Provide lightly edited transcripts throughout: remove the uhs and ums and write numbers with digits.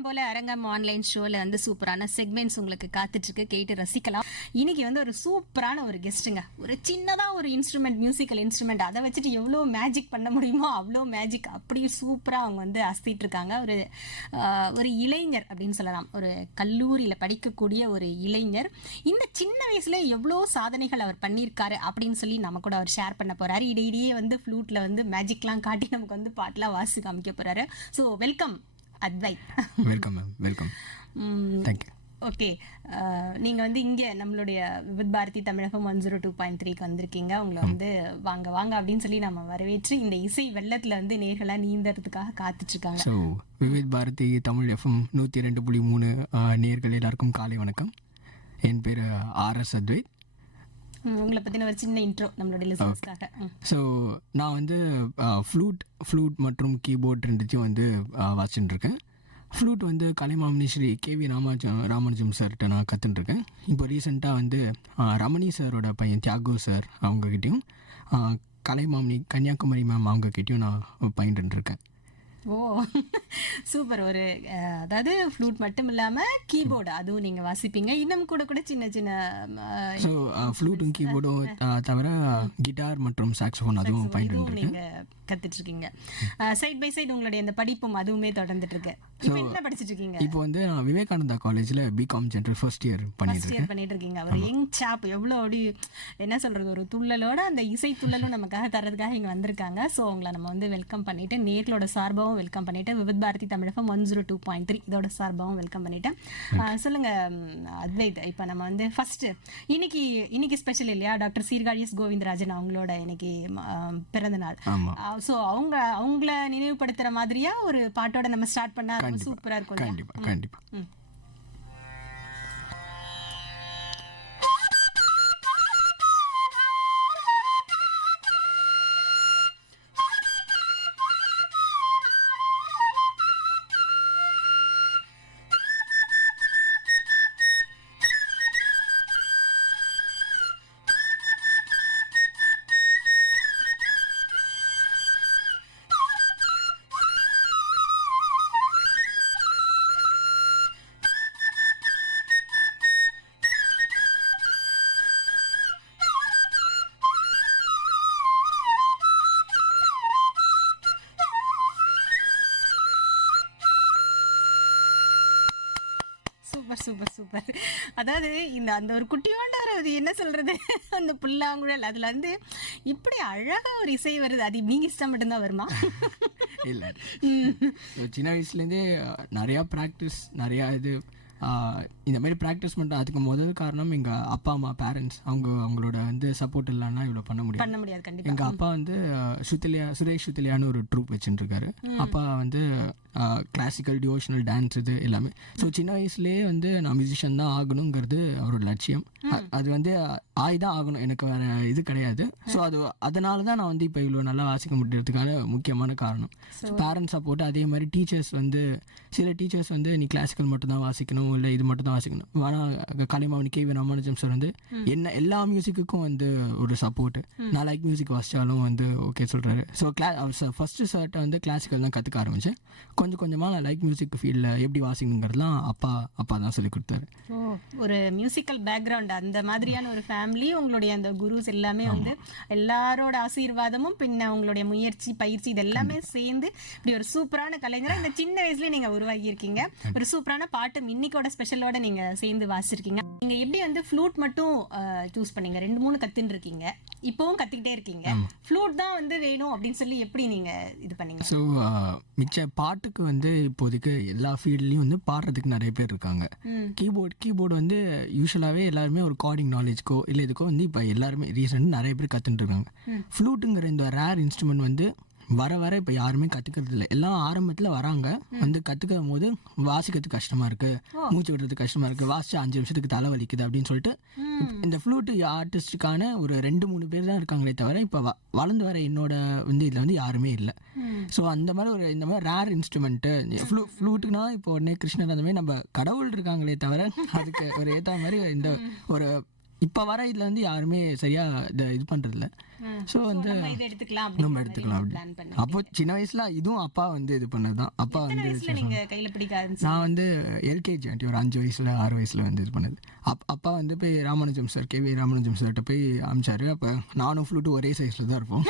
வழக்கம் போல அரங்கம் ஆன்லைன் ஷோல வந்து சூப்பரான செக்மெண்ட்ஸ் உங்களுக்கு காத்துட்டு இருக்கு, கேட்டு ரசிக்கலாம். இன்னைக்கு வந்து ஒரு சூப்பரான ஒரு கெஸ்ட்டுங்க. ஒரு சின்னதா ஒரு இன்ஸ்ட்ருமெண்ட், மியூசிக்கல் இன்ஸ்ட்ருமெண்ட், அதை வச்சுட்டு எவ்வளோ மேஜிக் பண்ண முடியுமோ அவ்வளோ மேஜிக் அப்படியே சூப்பரா அவங்க வந்து அசத்திட்டு இருக்காங்க. ஒரு இளைஞர் அப்படின்னு சொல்லலாம், ஒரு கல்லூரியில படிக்கக்கூடிய ஒரு இளைஞர். இந்த சின்ன வயசுல எவ்வளோ சாதனைகள் அவர் பண்ணியிருக்காரு அப்படின்னு சொல்லி நம்ம கூட அவர் ஷேர் பண்ண போறாரு. இடையிடையே வந்து ஃப்ளூட்ல வந்து மேஜிக்லாம் காட்டி நமக்கு வந்து பாட்டுலாம் வாசி காமிக்க போறாரு. So welcome Advaith. Welcome ma'am, welcome. Thank you. Okay, நீங்கள் வந்து இங்கே நம்மளுடைய விவித் பாரதி தமிழகம் 102.3க்கு வந்திருக்கீங்க. உங்களை வந்து வாங்க வாங்க அப்படின்னு சொல்லி நம்ம வரவேற்று இந்த இசை வெள்ளத்தில் வந்து நேர்களாக நீந்தறதுக்காக காத்துட்ருக்காங்க. ஸோ விவித் பாரதி தமிழ் எஃப்எம் 102.3 நேர்கள் எல்லாருக்கும் காலை வணக்கம். என் பேர் ஆர்எஸ் அத்வைத். உங்களை பற்றின ஒரு சின்ன இன்ட்ரோ நம்மளுடைய லிசனர்ஸ்க்காக. ஸோ நான் வந்து ஃப்ளூட் மற்றும் கீபோர்ட் ரெண்டுத்தையும் வந்து வாசிச்சுட்டு இருக்கேன். ஃப்ளூட் வந்து கலைமாமணி ஸ்ரீ கேவி ராமானுஜம் சார்கிட்ட நான் கற்றுட்டுருக்கேன். இப்போ ரீசெண்டாக வந்து ரமணி சாரோட பையன் தியாகு சார் அவங்கக்கிட்டையும், கலைமாமணி கன்னியாகுமரி மேம் அவங்கக்கிட்டையும் நான் பயின்றுருக்கேன். ஓ சூப்பர். அதாவது ஃப்ளூட் மட்டும் இல்லாமல் கீபோர்டு அதுவும் நீங்கள் வாசிப்பீங்க. இன்னும் கூட சின்ன சின்ன ஸோ ஃப்ளூட்டும் கீபோர்டும் தவிர கிட்டார் மற்றும் சாக்ஸோஃபோன் அதுவும் பயின்றுருக்கேன். கத்துட்டு இருக்கீங்க. சைட் பை சைடு உங்களுடைய இந்த படிப்பும் அதுவுமே தொடர்ந்துட்டு இருக்கு. இப்போ என்ன படிச்சிட்டு இருக்கீங்க? இப்போ வந்து நான் விவேகானந்தா காலேஜ்ல பிகாம் ஜெனரல் ஃபர்ஸ்ட் இயர் பண்ணிட்டு இருக்கீங்க. ஒரு யங் சாப், எவ்வளோ அப்படி என்ன சொல்றது, ஒரு துள்ளலோட அந்த இசை துள்ளலும் நமக்காக தரதுக்காக இங்க வந்திருக்காங்க. ஸோ உங்களை நம்ம வந்து வெல்கம் பண்ணிட்டு, நேர்களோட சார்பாகவும் வெல்கம் பண்ணிட்டு, விவித் பாரதி தமிழகம் 102.3 இதோட சார்பாகவும் வெல்கம் பண்ணிட்டேன். சொல்லுங்க அத்வைத், இப்போ நம்ம வந்து ஃபர்ஸ்ட் இன்னைக்கு ஸ்பெஷல் இல்லையா, டாக்டர் சீர்காழி எஸ் கோவிந்தராஜன் அவங்களோட இன்னைக்கு பிறந்த நாள். ஸோ அவங்கள நினைவுபடுத்துற மாதிரியா ஒரு பாட்டோட நம்ம ஸ்டார்ட் பண்ணா சூப்பரா இருக்கும். கண்டிப்பா கண்டிப்பா. Super super. அதாவது அந்த ஒரு குட்டியோண்ட ஒரு என்ன சொல்றது, அந்த புல்லாங்குழல் அதுல வந்து இப்படி அழகா ஒரு இசை வருது. அது நீங்க இஷ்டம் மட்டும்தான் வருமா? இல்லை, சின்ன வயசுலேருந்தே நிறையா ப்ராக்டிஸ், நிறையா இது இந்த மாதிரி ப்ராக்டிஸ் பண்ணுறேன். அதுக்கு முதல் காரணம் எங்கள் அப்பா அம்மா பேரண்ட்ஸ், அவங்களோட வந்து சப்போர்ட் இல்லைன்னா இவ்வளோ பண்ண முடியாது. கண்டிப்பாக. எங்கள் அப்பா வந்து சுரேஷ் சுத்திலியான்னு ஒரு ட்ரூப் வச்சுட்டு இருக்காரு. அப்பா வந்து கிளாசிக்கல் டிவோஷனல் டான்ஸ் இது எல்லாமே. ஸோ சின்ன வயசுலேயே வந்து நான் மியூசிஷியன் தான் ஆகணுங்கிறது அவரோட லட்சியம். அது வந்து தான் ஆகணும், எனக்கு வேற இது கிடையாது. ஸோ அதனால தான் நான் வந்து இப்போ இவ்வளோ நல்லா வாசிக்க முடியறதுக்கான முக்கியமான காரணம் பேரண்ட்ஸ் சப்போர்ட். அதே மாதிரி டீச்சர்ஸ் வந்து, சில டீச்சர்ஸ் வந்து நீ கிளாசிக்கல் மட்டும் தான் வாசிக்கணும், இல்லை இது மட்டும் தான் வாசிக்கணும். ஆனால் கலைமாமணி கேவி ராமானுஜம் சார் வந்து எல்லா மியூசிக்குக்கும் வந்து ஒரு சப்போர்ட். நான் லைக் மியூசிக் வாசிச்சாலும் வந்து ஓகே சொல்கிறாரு. ஸோ ஃபர்ஸ்ட் சார்ட்ட வந்து கிளாசிக்கல் தான் கற்றுக்க ஆரம்பித்தேன். கொஞ்சம் கொஞ்சமாக நான் லைக் மியூசிக் ஃபீல்டில் எப்படி வாசிக்கணுங்கிறதுலாம் அப்பா தான் சொல்லி கொடுத்தாரு. ஒரு மியூசிக்கல் பேக்ரவுண்ட், அந்த மாதிரியான ஒரு ஃபேமிலி, உங்களுடைய அந்த குருஸ் எல்லாமே வந்து எல்லாரோட ஆசீர்வாதமும் பின்ன உங்களுடைய முயற்சி பயிற்சி இது எல்லாமே சேர்ந்து இப்படி ஒரு சூப்பரான கலைஞரா இந்த சின்ன வயசுல நீங்க உருவாகி இருக்கீங்க. ஒரு சூப்பரான பாட்டு இன்னைக்கோட ஸ்பெஷலோட நீங்க சேர்ந்து வாசிச்சிருக்கீங்க. நீங்க எப்படி வந்து ஃப்ளூட் மட்டும் சூஸ் பண்ணீங்க? 2-3 கத்துன்னு இருக்கீங்க, இப்பவும் கத்துக்கிட்டே இருக்கீங்க. ஃப்ளூட் தான் வந்து வேணும் அப்படின்னு சொல்லி எப்படி நீங்க இது பண்ணீங்க? ஸோ மிச்ச பாட்டுக்கு வந்து இப்போதைக்கு எல்லா ஃபீல்ட்லயும் வந்து பாடுறதுக்கு நிறைய பேர் இருக்காங்க. கீபோர்டு வந்து யூஸ்வலாகவே எல்லாருமே ஒரு கார்டிங் நாலேஜ்க்கோ இல்லை இதுக்கோ வந்து இப்போ எல்லாருமே ரீசெண்ட் நிறைய பேர் கற்றுட்டு இருக்காங்க. ஃப்ளூட்டுங்கிற இந்த ரேர் இன்ஸ்ட்ருமெண்ட் வந்து வர இப்போ யாருமே கற்றுக்கிறது இல்லை. எல்லாம் ஆரம்பத்தில் வராங்க, வந்து கற்றுக்கும் போது வாசிக்கிறதுக்கு கஷ்டமாக இருக்குது, மூச்சு விடுறதுக்கு கஷ்டமாக இருக்குது, வாசிச்சு 5 நிமிஷத்துக்கு தலை வலிக்குது அப்படின்னு சொல்லிட்டு இந்த ஃப்ளூட் ஆர்டிஸ்டுக்கான ஒரு 2-3 பேர் தான் இருக்காங்களே தவிர இப்போ வளர்ந்து வர என்னோட வந்து இதில் வந்து யாருமே இல்லை. ஸோ அந்த மாதிரி இந்த மாதிரி ரேர் இன்ஸ்ட்ருமெண்ட்டு ஃப்ளூட்டுக்குனா இப்போ உடனே கிருஷ்ணர் அந்த மாதிரி நம்ம கடவுள் இருக்காங்களே தவிர அதுக்கு ஒரு ஏற்ற மாதிரி இந்த ஒரு இப்போ வர இதில் வந்து யாருமே சரியாக இது பண்ணுறதில்ல. ஸோ வந்து நம்ம இதை எடுத்துக்கலாம் நம்ம எடுத்துக்கலாம் பிளான் அப்படி. பண்ணி. அப்போ சின்ன வயசுல இதுவும் அப்பா வந்து இது பண்ணது தான். அப்பா எத்தனை வந்து வயசுல நீங்க கையில பிடிக்க ஆரம்பிச்சீங்க? நான் வந்து எல்கேஜி ஆண்டி ஒரு 5 வயசுல 6 வயசுல வந்து இது பண்ணது. அப்பா வந்து போய் ராமானுஜம் சார் கேவி ராமானுஜம் சார்கிட்ட போய் அமிச்சாரு. அப்போ நானும் ஃப்ளூட்டு ஒரே சைஸில் தான் இருப்போம்.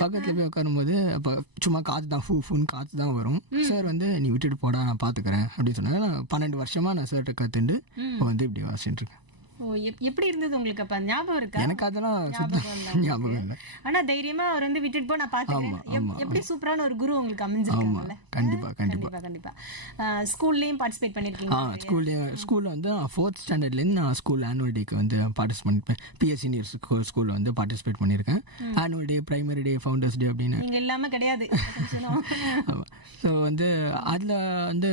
பக்கத்தில் போய் உட்காரும்போது அப்போ சும்மா காற்று தான் ஃபூன்னு காற்று தான் வரும். சார் வந்து நீ விட்டுட்டு போடா நான் பார்த்துக்கிறேன் அப்படின்னு சொன்னாங்க. நான் 12 வருஷமாக நான் சார்கிட்ட கற்றுண்டு வந்து இப்படி வாசிட்டு இருக்கேன். ஓ, எப்படி இருந்தது உங்களுக்கு? அப்ப ஞாபகம் இருக்கா? எனக்கு அதெல்லாம் ஞாபகம் இல்லை. ஆனா தைரியமா அவர் வந்து விட்டுட்டு போ நான் பாத்துக்கிறேன். ஆமா. எப்படி சூப்பரான ஒரு குரு உங்களுக்கு அமைஞ்சிருக்காங்கல்ல. கண்டிப்பா கண்டிப்பா. ஸ்கூல்லயும் பார்ட்டிசிபேட் பண்ணிருக்கீங்க? ஸ்கூல்ல வந்து 4th ஸ்டாண்டர்ட்லேருந்து நான் ஸ்கூல் ஆனுவல் டேக்கு வந்து பார்ட்டிசிபேட் பண்ணிருப்பேன். பிஎஸ் சீனியர் ஸ்கூலில் வந்து பார்ட்டிசிபேட் பண்ணியிருக்கேன். ஆனுவல் டே, பிரைமரி டே, ஃபவுண்டர்ஸ் டே அப்படின்னு. நீங்க எல்லாமே கிடையாது. ஸோ வந்து அதில் வந்து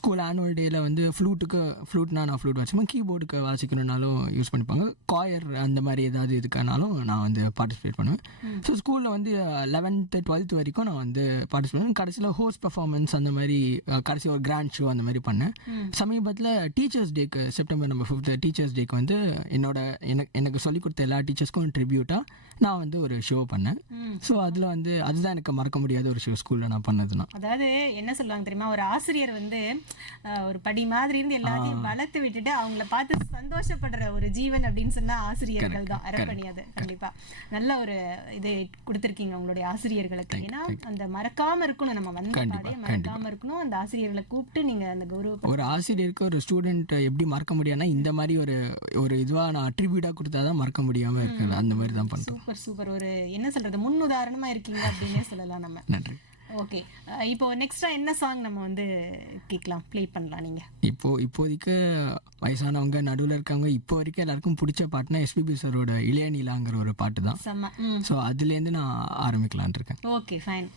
ஸ்கூல் ஆனுவல் டேயில் வந்து ஃப்ளூட்னா நான் ஃப்ளூட் வச்சுப்பேன். கீபோர்டுக்கு வாசிக்கணுன்னாலும் யூஸ் பண்ணிப்பாங்க. காயர் அந்த மாதிரி ஏதாவது இதுக்கானாலும் நான் வந்து பார்ட்டிசிபேட் பண்ணுவேன். ஸோ ஸ்கூலில் வந்து 11th 12th வரைக்கும் நான் வந்து பார்ட்டிசிபேட் பண்ணுவேன். கடைசியில் ஹோஸ்ட் பர்ஃபார்மன்ஸ் அந்த மாதிரி கடைசி ஒரு கிராண்ட் ஷோ அந்த மாதிரி பண்ணேன். சமீபத்தில் டீச்சர்ஸ் டேக்கு செப்டம்பர் 5th டீச்சர்ஸ் டேக்கு வந்து எனக்கு சொல்லிக் கொடுத்த எல்லா டீச்சர்ஸ்க்கும் ட்ரிபியூட்டாக நான் வந்து ஒரு ஷோ பண்ணேன். ஸோ அதில் வந்து அதுதான் எனக்கு மறக்க முடியாத ஒரு ஷோ ஸ்கூலில் நான் பண்ணதுன்னா. அதாவது என்ன சொல்லுவாங்க தெரியுமா, ஒரு ஆசிரியர் வந்து ஒரு படி மாதிரி இருந்து எல்லாத்தையும் வளர்த்து விட்டுட்டு அவங்கள பார்த்து சந்தோஷப்படுற ஒரு ஜீவன் அப்படின்னு சொன்னா ஆசிரியர்கள் தான். அரப்பணி அது கண்டிப்பா நல்ல ஒரு இது கொடுத்துருக்கீங்க உங்களுடைய ஆசிரியர்களுக்கு. ஏன்னா அந்த மறக்காம இருக்கணும், நம்ம வந்து பாதையை மறக்காம இருக்கணும். அந்த ஆசிரியர்களை கூப்பிட்டு நீங்க அந்த கௌரவ ஒரு ஆசிரியருக்கு ஒரு ஸ்டூடெண்ட் எப்படி மறக்க முடியும்னா இந்த மாதிரி ஒரு இதுவா நான் அட்ரிபியூட்டா கொடுத்தாதான் மறக்க முடியாம இருக்கு. அந்த மாதிரி தான் பண்றேன். சூப்பர். ஒரு என்ன சொல்றது, முன் உதாரணமா இருக்கீங்க அப்படின்னே சொல்லலாம் நம்ம. நன்றி. ஓகே, இப்போ நெக்ஸ்டா என்ன சாங் நம்ம வந்து கேட்கலாம், ப்ளே பண்ணலாம்? நீங்க இப்போதைக்கு வயசானவங்க நடுவில் இருக்கவங்க இப்போ வரைக்கும் எல்லாருக்கும் பிடிச்ச பாட்டுனா எஸ்பிபி சாரோட இளைய நிலாங்கிற ஒரு பாட்டு தான். ஸோ அதுலேருந்து நான் ஆரம்பிக்கலான் இருக்கேன். Okay, fine.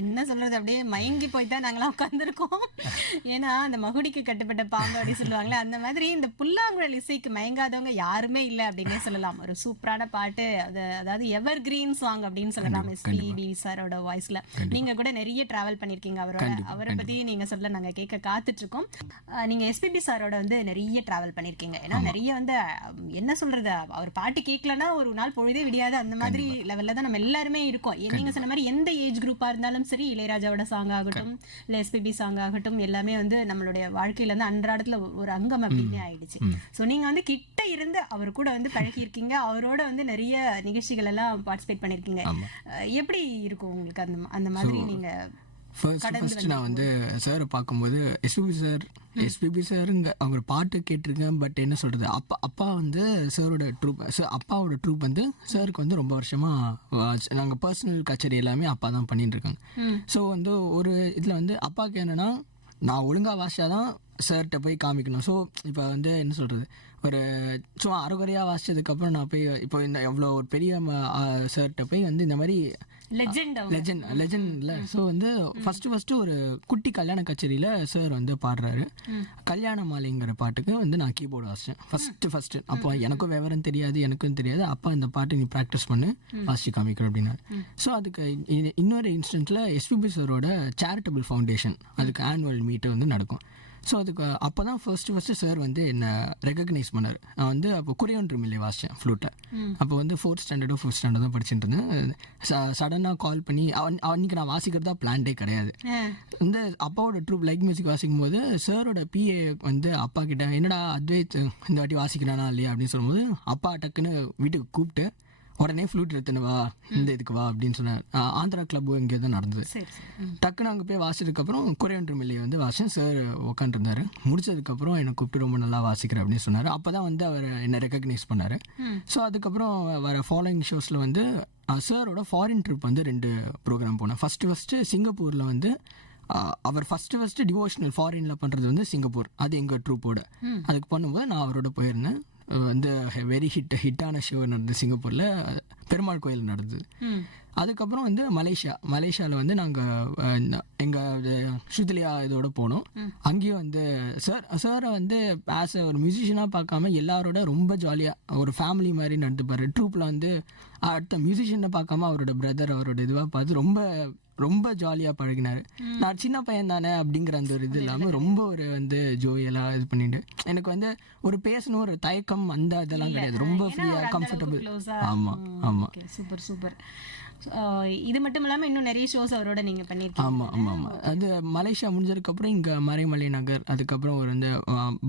என்ன சொல்றது, அப்படியே மயங்கி போய் தான் நாங்களாம் உட்காந்துருக்கோம். ஏன்னா அந்த மகுடிக்கு கட்டுப்பட்ட பாம்பு அப்படி சொல்லுவாங்களே, அந்த மாதிரி இந்த புல்லாங்குழல் இசைக்கு மயங்காதவங்க யாருமே இல்லை அப்படின்னே சொல்லலாம். ஒரு சூப்பரான பாட்டு, அதாவது எவர் கிரீன் சாங் அப்படின்னு சொல்லலாம். எஸ்பிபி சாரோட வாய்ஸ்ல. நீங்க கூட நிறைய டிராவல் பண்ணிருக்கீங்க அவரை பத்தி நீங்க சொல்ல நாங்க கேட்க காத்துட்டு இருக்கோம். நீங்க எஸ்பிபி சாரோட வந்து நிறைய டிராவல் பண்ணிருக்கீங்க. ஏன்னா நிறைய வந்து என்ன சொல்றது, அவர் பாட்டு கேட்கலன்னா ஒரு நாள் பொழுதே விடியாது, அந்த மாதிரி லெவல்ல தான் நம்ம எல்லாருமே இருக்கோம். நீங்க சொன்ன மாதிரி எந்த ஏஜ் குரூப்பா இருந்தாலும் சரி, இளையராஜாவோட சாங் ஆகட்டும் இல்ல எஸ்பிபி சாங் ஆகட்டும், எல்லாமே வந்து நம்மளுடைய வாழ்க்கையில இருந்து அன்றாடத்துல ஒரு அங்கம் அப்படின்னு ஆயிடுச்சு. சோ நீங்க வந்து கிட்ட இருந்து அவர் கூட வந்து பழகி இருக்கீங்க, அவரோட வந்து நிறைய நிகழ்ச்சிகள் எல்லாம் பார்ட்டிசிபேட் பண்ணிருக்கீங்க. எப்படி இருக்கும் உங்களுக்கு அந்த மாதிரி? நீங்க ஃபர்ஸ்ட் நான் வந்து சாரை பார்க்கும்போது எஸ்பிபி சாருங்க அவங்க பாட்டு கேட்டிருக்கேன். பட் என்ன சொல்கிறது, அப்பா வந்து சாரோட அப்பாவோட ட்ரூப் வந்து சாருக்கு வந்து ரொம்ப வருஷமாக நாங்கள் பர்சனல் கச்சேரி எல்லாமே அப்பா தான் பண்ணிட்டு இருக்காங்க. ஸோ வந்து ஒரு இதில் வந்து அப்பாவுக்கு என்னென்னா, நான் ஒழுங்காக வாசிச்சாதான் சார்கிட்ட போய் காமிக்கணும். ஸோ இப்போ வந்து என்ன சொல்கிறது, ஒரு சும்மா அரைகுறையாக வாசிச்சதுக்கப்புறம் நான் போய் இப்போ இந்த எவ்வளோ ஒரு பெரிய சார்கிட்ட போய் வந்து இந்த மாதிரி லெஜெண்ட்ல. ஸோ வந்து ஃபர்ஸ்ட் ஒரு குட்டி கல்யாண கச்சேரியில சார் வந்து பாடுறாரு. கல்யாண மாலைங்கிற பாட்டுக்கு வந்து நான் கீபோர்டு வாசிச்சேன் ஃபர்ஸ்ட். அப்போ எனக்கும் விவரம் தெரியாது, எனக்கும் தெரியாது. அப்பா இந்த பாட்டு நீ ப்ராக்டிஸ் பண்ணு, வாசிச்சு காமிக்கிறோம் அப்படின்னாரு. ஸோ அதுக்கு இன்னொரு இன்ஸ்டன்ட்ல எஸ்பிபி சாரோட சேரிட்டபிள் ஃபவுண்டேஷன் அதுக்கு ஆனுவல் மீட் வந்து நடக்கும். ஸோ அதுக்கு அப்போ தான் ஃபர்ஸ்ட் சார் வந்து என்னை ரெகக்னைஸ் பண்ணார். நான் வந்து அப்போ குறையொன்று மில்லை வாசித்தேன் ஃப்ளூட்டில். அப்போ வந்து 4th ஸ்டாண்டர்ட் தான் படிச்சுட்டு இருந்தேன். சடனாக கால் பண்ணி அன்றைக்கி நான் வாசிக்கிறதா பிளான்டே கிடையாது. வந்து அப்பாவோட ட்ரூப் லைக் மியூசிக் வாசிக்கும் போது சாரோட பிஏ வந்து அப்பா கிட்ட என்னடா அத்வைத் இந்த வாட்டி வாசிக்கிறானா இல்லையா அப்படின்னு சொல்லும்போது அப்பா டக்குன்னு வீட்டுக்கு கூப்பிட்டு உடனே ஃப்ளூட் எடுத்துன்னு வா, இந்த இதுக்கு வா அப்படின்னு சொன்னார். ஆந்திரா கிளப் இங்கே தான் நடந்தது. டக்குன்னு அங்கே போய் வாசிச்சதுக்கப்புறம் குறையொன்று மில்லையை வந்து வாசிச்சேன். சார் உட்காந்துருந்தாரு. முடிச்சதுக்கப்புறம் என்னை கூப்பிட்டு ரொம்ப நல்லா வாசிக்கிறேன் அப்படின்னு சொன்னார். அப்போ தான் வந்து அவர் என்னை ரெக்கக்னைஸ் பண்ணார். ஸோ அதுக்கப்புறம் வர ஃபாலோயிங் ஷோஸில் வந்து சாரோட ஃபாரின் ட்ரிப் வந்து 2 ப்ரோக்ராம் போனேன். ஃபஸ்ட்டு சிங்கப்பூரில் வந்து அவர் ஃபஸ்ட்டு டிவோஷனல் ஃபாரினில் பண்ணுறது வந்து சிங்கப்பூர், அது எங்கள் ட்ரூப்போட. அதுக்கு பண்ணும்போது நான் அவரோட போயிருந்தேன். வந்து வெரி ஹிட்டான ஷோ நடந்தது சிங்கப்பூரில், பெருமாள் கோயில் நடந்தது. அதுக்கப்புறம் வந்து மலேசியாவில் வந்து நாங்கள் எங்கள் ஸ்ருதிலியா இதோட போனோம். அங்கேயும் வந்து சாரை வந்து ஆஸ் ஒரு மியூசிஷியனாக பார்க்காம எல்லாரோட ரொம்ப ஜாலியாக ஒரு ஃபேமிலி மாதிரி நடந்துப்பார். ட்ரூப்பில் வந்து அடுத்த மியூசிஷியனை பார்க்காம அவரோட பிரதர் அவரோட இதுவாக பார்த்து ரொம்ப ரொம்ப ஜாலியாக பழகினார். நான் சின்ன பையன் தானே அப்படிங்கிற அந்த ஒரு இது இல்லாமல் ரொம்ப ஒரு வந்து ஜோயலாக இது பண்ணிட்டு எனக்கு வந்து ஒரு பேசணும் ஒரு தயக்கம் அந்த இதெல்லாம் கிடையாது. ரொம்ப ஃப்ரீயாக கம்ஃபர்டபுள். ஆமாம். சூப்பர். இது மட்டும் இல்லாமல் இன்னும் நிறைய ஷோஸ் அவரோட நீங்கள் பண்ணியிருக்கீங்க. ஆமாம். அது மலேசியா முடிஞ்சதுக்கப்புறம் இங்கே மறைமலை நகர், அதுக்கப்புறம் ஒரு இந்த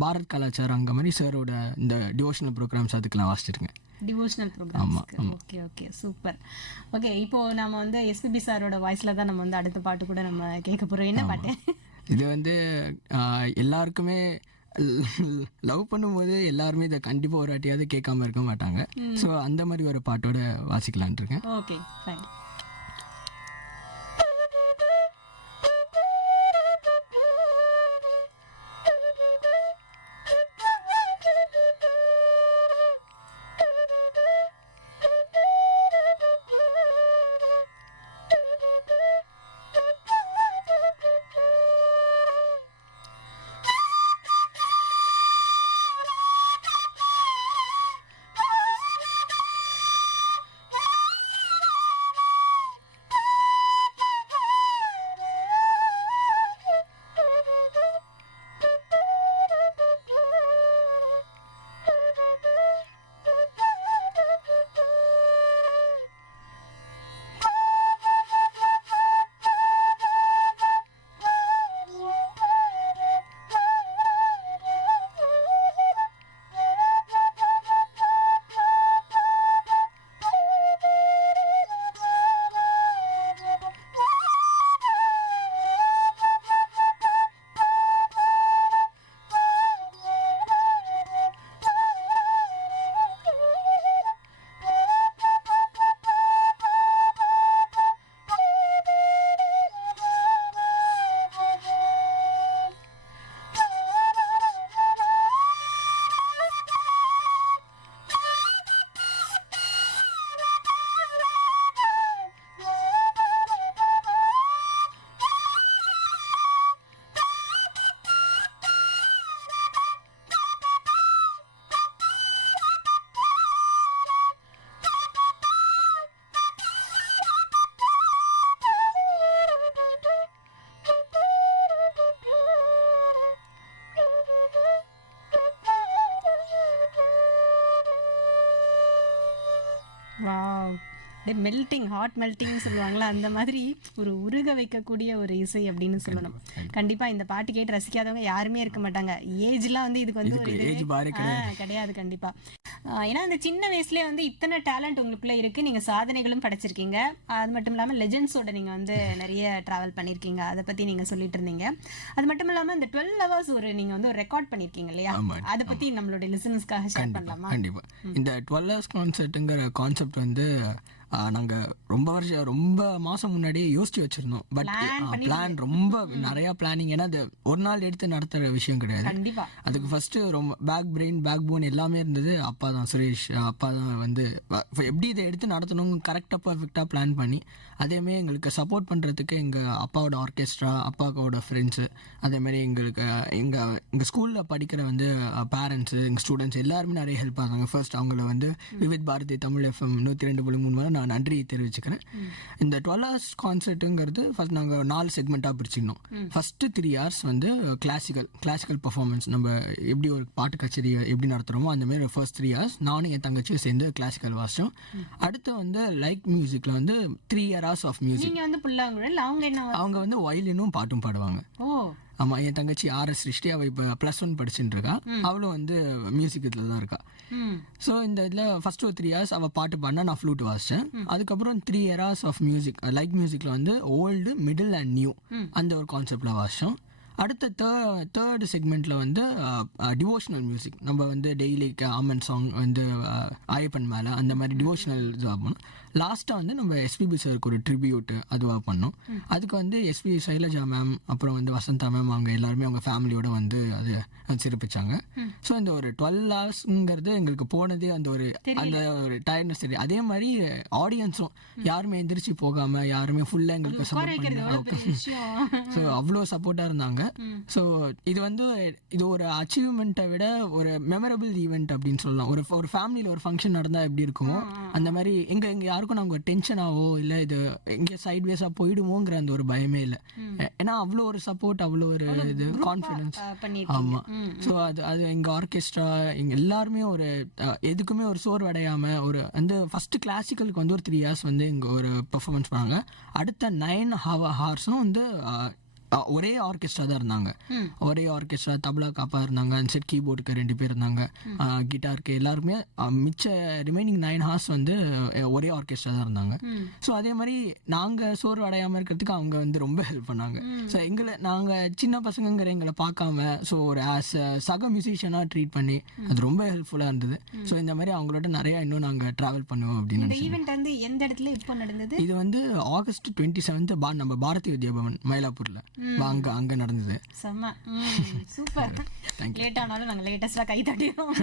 பாரத் கலாச்சாரம் அங்கே மாதிரி சாரோட இந்த டிவோஷனல் ப்ரோக்ராம்ஸ் அதுக்கெல்லாம் வாசிச்சிருக்கேன். Devotional programs. Okay super. Okay, இப்போ நம்ம வந்து எஸ்பிபி சாரோட வாய்ஸ்ல தான் நம்ம வந்து அடுத்த பாட்டு கூட நம்ம கேட்க போறோம். என்ன பாட்டு இது? வந்து எல்லாருக்குமே லவ் பண்ணும்போது எல்லாருமே இதை கண்டிப்பாக ஒரு வாட்டியாவது கேட்காம இருக்க மாட்டாங்க. ஸோ அந்த மாதிரி ஒரு பாட்டோட வாசிக்கலான் இருக்கேன். Okay fine. ஹார்ட் மெல்ட்டிங் சொல்லுவாங்களா, அந்த மாதிரி ஒரு உருக வைக்கக்கூடிய ஒரு இசை அப்படின்னு சொல்லணும். கண்டிப்பா இந்த பாட்டு கேட்டு ரசிக்காதவங்க யாருமே இருக்க மாட்டாங்க. ஏஜ்லாம் வந்து இதுக்கு வந்து ஒரு கிடையாது கண்டிப்பா. ஏன்னா இந்த சின்ன வயசுலயே வந்து இத்தனை டேலண்ட் உங்களுக்குள்ள இருக்கு. நீங்க சாதனைகளும் படைச்சிருக்கீங்க. அது மட்டும் இல்லாம லெஜெண்ட்ஸோட நீங்க வந்து நிறைய டிராவல் பண்ணிருக்கீங்க. அதை பத்தி நீங்க சொல்லிட்டு இருந்தீங்க. அது மட்டும் இல்லாம இந்த 12 hours ஒரு நீங்க வந்து ஒரு ரெக்கார்ட் பண்ணிருக்கீங்க இல்லையா, அதை பத்தி நம்மளுடைய லிசனர்ஸ்க்காக ஷேர் பண்ணலாமா? கண்டிப்பா. இந்த 12 hours கான்செப்ட்ங்கிற கான்செப்ட் வந்து நாங்கள் ரொம்ப மாதம் முன்னாடியே யோசிச்சு வச்சுருந்தோம். பட் பிளான் ரொம்ப நிறையா பிளானிங். ஏன்னா அது ஒரு நாள் எடுத்து நடத்துகிற விஷயம் கிடையாது. அதுக்கு ஃபஸ்ட்டு ரொம்ப பேக் போன் எல்லாமே இருந்தது அப்பா தான், சுரேஷ் அப்பா தான் வந்து எப்படி இதை எடுத்து நடத்தணும் கரெக்டாக பர்ஃபெக்டாக பிளான் பண்ணி, அதேமாரி எங்களுக்கு சப்போர்ட் பண்ணுறதுக்கு எங்கள் அப்பாவோட ஆர்கெஸ்ட்ரா, அப்பாவோட ஃப்ரெண்ட்ஸு, அதேமாரி எங்களுக்கு எங்கள் ஸ்கூலில் படிக்கிற வந்து பேரண்ட்ஸு, எங்கள் ஸ்டூடெண்ட்ஸ் எல்லாருமே நிறைய ஹெல்ப் ஆனாங்க. ஃபர்ஸ்ட் அவங்கள வந்து விவித் பாரதி தமிழ் FM 102.3 மேலே நான் நன்றி தெரிவிச்சுக்கிறேன். இந்த 12 hours கான்சர்ட்டுங்கிறது ஃபர்ஸ்ட் நாங்கள் 4 செக்மெண்ட்டாக பிரிச்சுக்கணும். ஃபஸ்ட்டு 3 hours வந்து கிளாசிக்கல் பர்ஃபார்மன்ஸ், நம்ம எப்படி ஒரு பாட்டு கச்சேரி எப்படி நடத்துகிறோமோ அந்தமாரி ஃபர்ஸ்ட் 3 hours நானும் என் தங்கச்சியும் சேர்ந்து கிளாசிக்கல் வாசித்தோம். அடுத்து வந்து லைட் மியூசிக்கில் வந்து 3 hours ஆஃப் மியூசிக். அவங்க வந்து வயலினும் பாட்டும் பாடுவாங்க. ஆமாம், என் தங்கச்சி RS சிருஷ்டி, அவள் இப்போ +1 படிச்சுட்டு இருக்கா. அவளும் வந்து மியூசிக் இதில் தான் இருக்கா. ஸோ இந்த இதில் ஃபர்ஸ்ட் ஒரு 3 hours அவள் பாட்டு பாடினா, நான் ஃப்ளூட் வாசித்தேன். அதுக்கப்புறம் 3 hours ஆஃப் மியூசிக், லைட் மியூசிக்கில் வந்து ஓல்டு, மிடில் அண்ட் நியூ அந்த ஒரு கான்செப்டில் வாசித்தோம். அடுத்த தேர்ட் செக்மெண்ட்டில் வந்து டிவோஷனல் மியூசிக், நம்ம வந்து டெய்லி ஆமன் சாங் வந்து ஐயப்பன் மேலே அந்த மாதிரி டிவோஷனல் இதுவாக பண்ணோம். லாஸ்ட்டாக வந்து நம்ம எஸ்பிபி சாருக்கு ஒரு ட்ரிபியூட்டு அதுவாக பண்ணோம். அதுக்கு வந்து SP சைலஜா மேம், அப்புறம் வந்து வசந்தா மேம், அவங்க எல்லாருமே அவங்க ஃபேமிலியோடு வந்து அது சிறப்பிச்சாங்க. ஸோ இந்த ஒரு 12 hours எங்களுக்கு போனதே அந்த ஒரு டயர்ட்னஸ் தெரியும். அதே மாதிரி ஆடியன்ஸும் யாருமே எந்திரிச்சு போகாமல் யாருமே ஃபுல்லாக எங்களுக்கு சப்போர்ட் பண்ணாங்க. ஸோ அவ்வளோ சப்போர்ட்டாக இருந்தாங்க. ஸோ இது வந்து இது ஒரு அச்சீவ்மெண்ட்டை விட ஒரு மெமரபிள் ஈவெண்ட் அப்படின்னு சொல்லலாம். ஒரு ஃபேமிலியில் ஒரு ஃபங்க்ஷன் நடந்தால் எப்படி இருக்குமோ அந்த மாதிரி எங்கே யாருக்கும் நாங்கள் டென்ஷனாவோ இல்லை இது எங்கே சைட்வேஸாக போயிடுமோங்கிற அந்த ஒரு பயமே இல்லை. ஏன்னா அவ்வளோ ஒரு சப்போர்ட், அவ்வளோ ஒரு இது கான்ஃபிடன்ஸ். ஆமாம். ஸோ அது எங்கள் ஆர்கெஸ்ட்ரா எங்கள் எல்லாருமே ஒரு எதுக்குமே ஒரு சோர்வடையாமல் ஒரு வந்து ஃபஸ்ட்டு கிளாசிக்கலுக்கு வந்து ஒரு 3 hours வந்து இங்கே ஒரு பெர்ஃபார்மன்ஸ் பண்ணாங்க. அடுத்த 9 hours வந்து ஒரே ஆர்கெஸ்ட்ரா தான் இருந்தாங்க. ஒரே ஆர்கெஸ்ட்ரா, தபலா காப்பா இருந்தாங்க, அண்ட் செட் கீபோர்டுக்கு 2 பேர் இருந்தாங்க, கிட்டாருக்கு எல்லாருமே. மிச்ச ரிமைனிங் 9 hours வந்து ஒரே ஆர்கெஸ்ட்ரா தான் இருந்தாங்க. ஸோ அதே மாதிரி நாங்கள் சோர்வு அடையாமல் இருக்கிறதுக்கு அவங்க வந்து ரொம்ப ஹெல்ப் பண்ணாங்க. ஸோ நாங்கள் சின்ன பசங்கங்கிற எங்களை பார்க்காம ஸோ ஒரு சக மியூசிஷியனாக ட்ரீட் பண்ணி அது ரொம்ப ஹெல்ப்ஃபுல்லாக இருந்தது. ஸோ இந்த மாதிரி அவங்களோட நிறையா இன்னும் நாங்கள் ட்ராவல் பண்ணுவோம் அப்படின்னு. எந்த இடத்துல இப்போ நடந்தது? இது வந்து August 27 நம்ம பாரதி வித்யா பவன் மயிலாப்பூரில் அங்க நடந்தது. சூப்பர். லேட் ஆனாலும் நாங்க லேட்டஸ்டா கை தட்டிடுவோம்.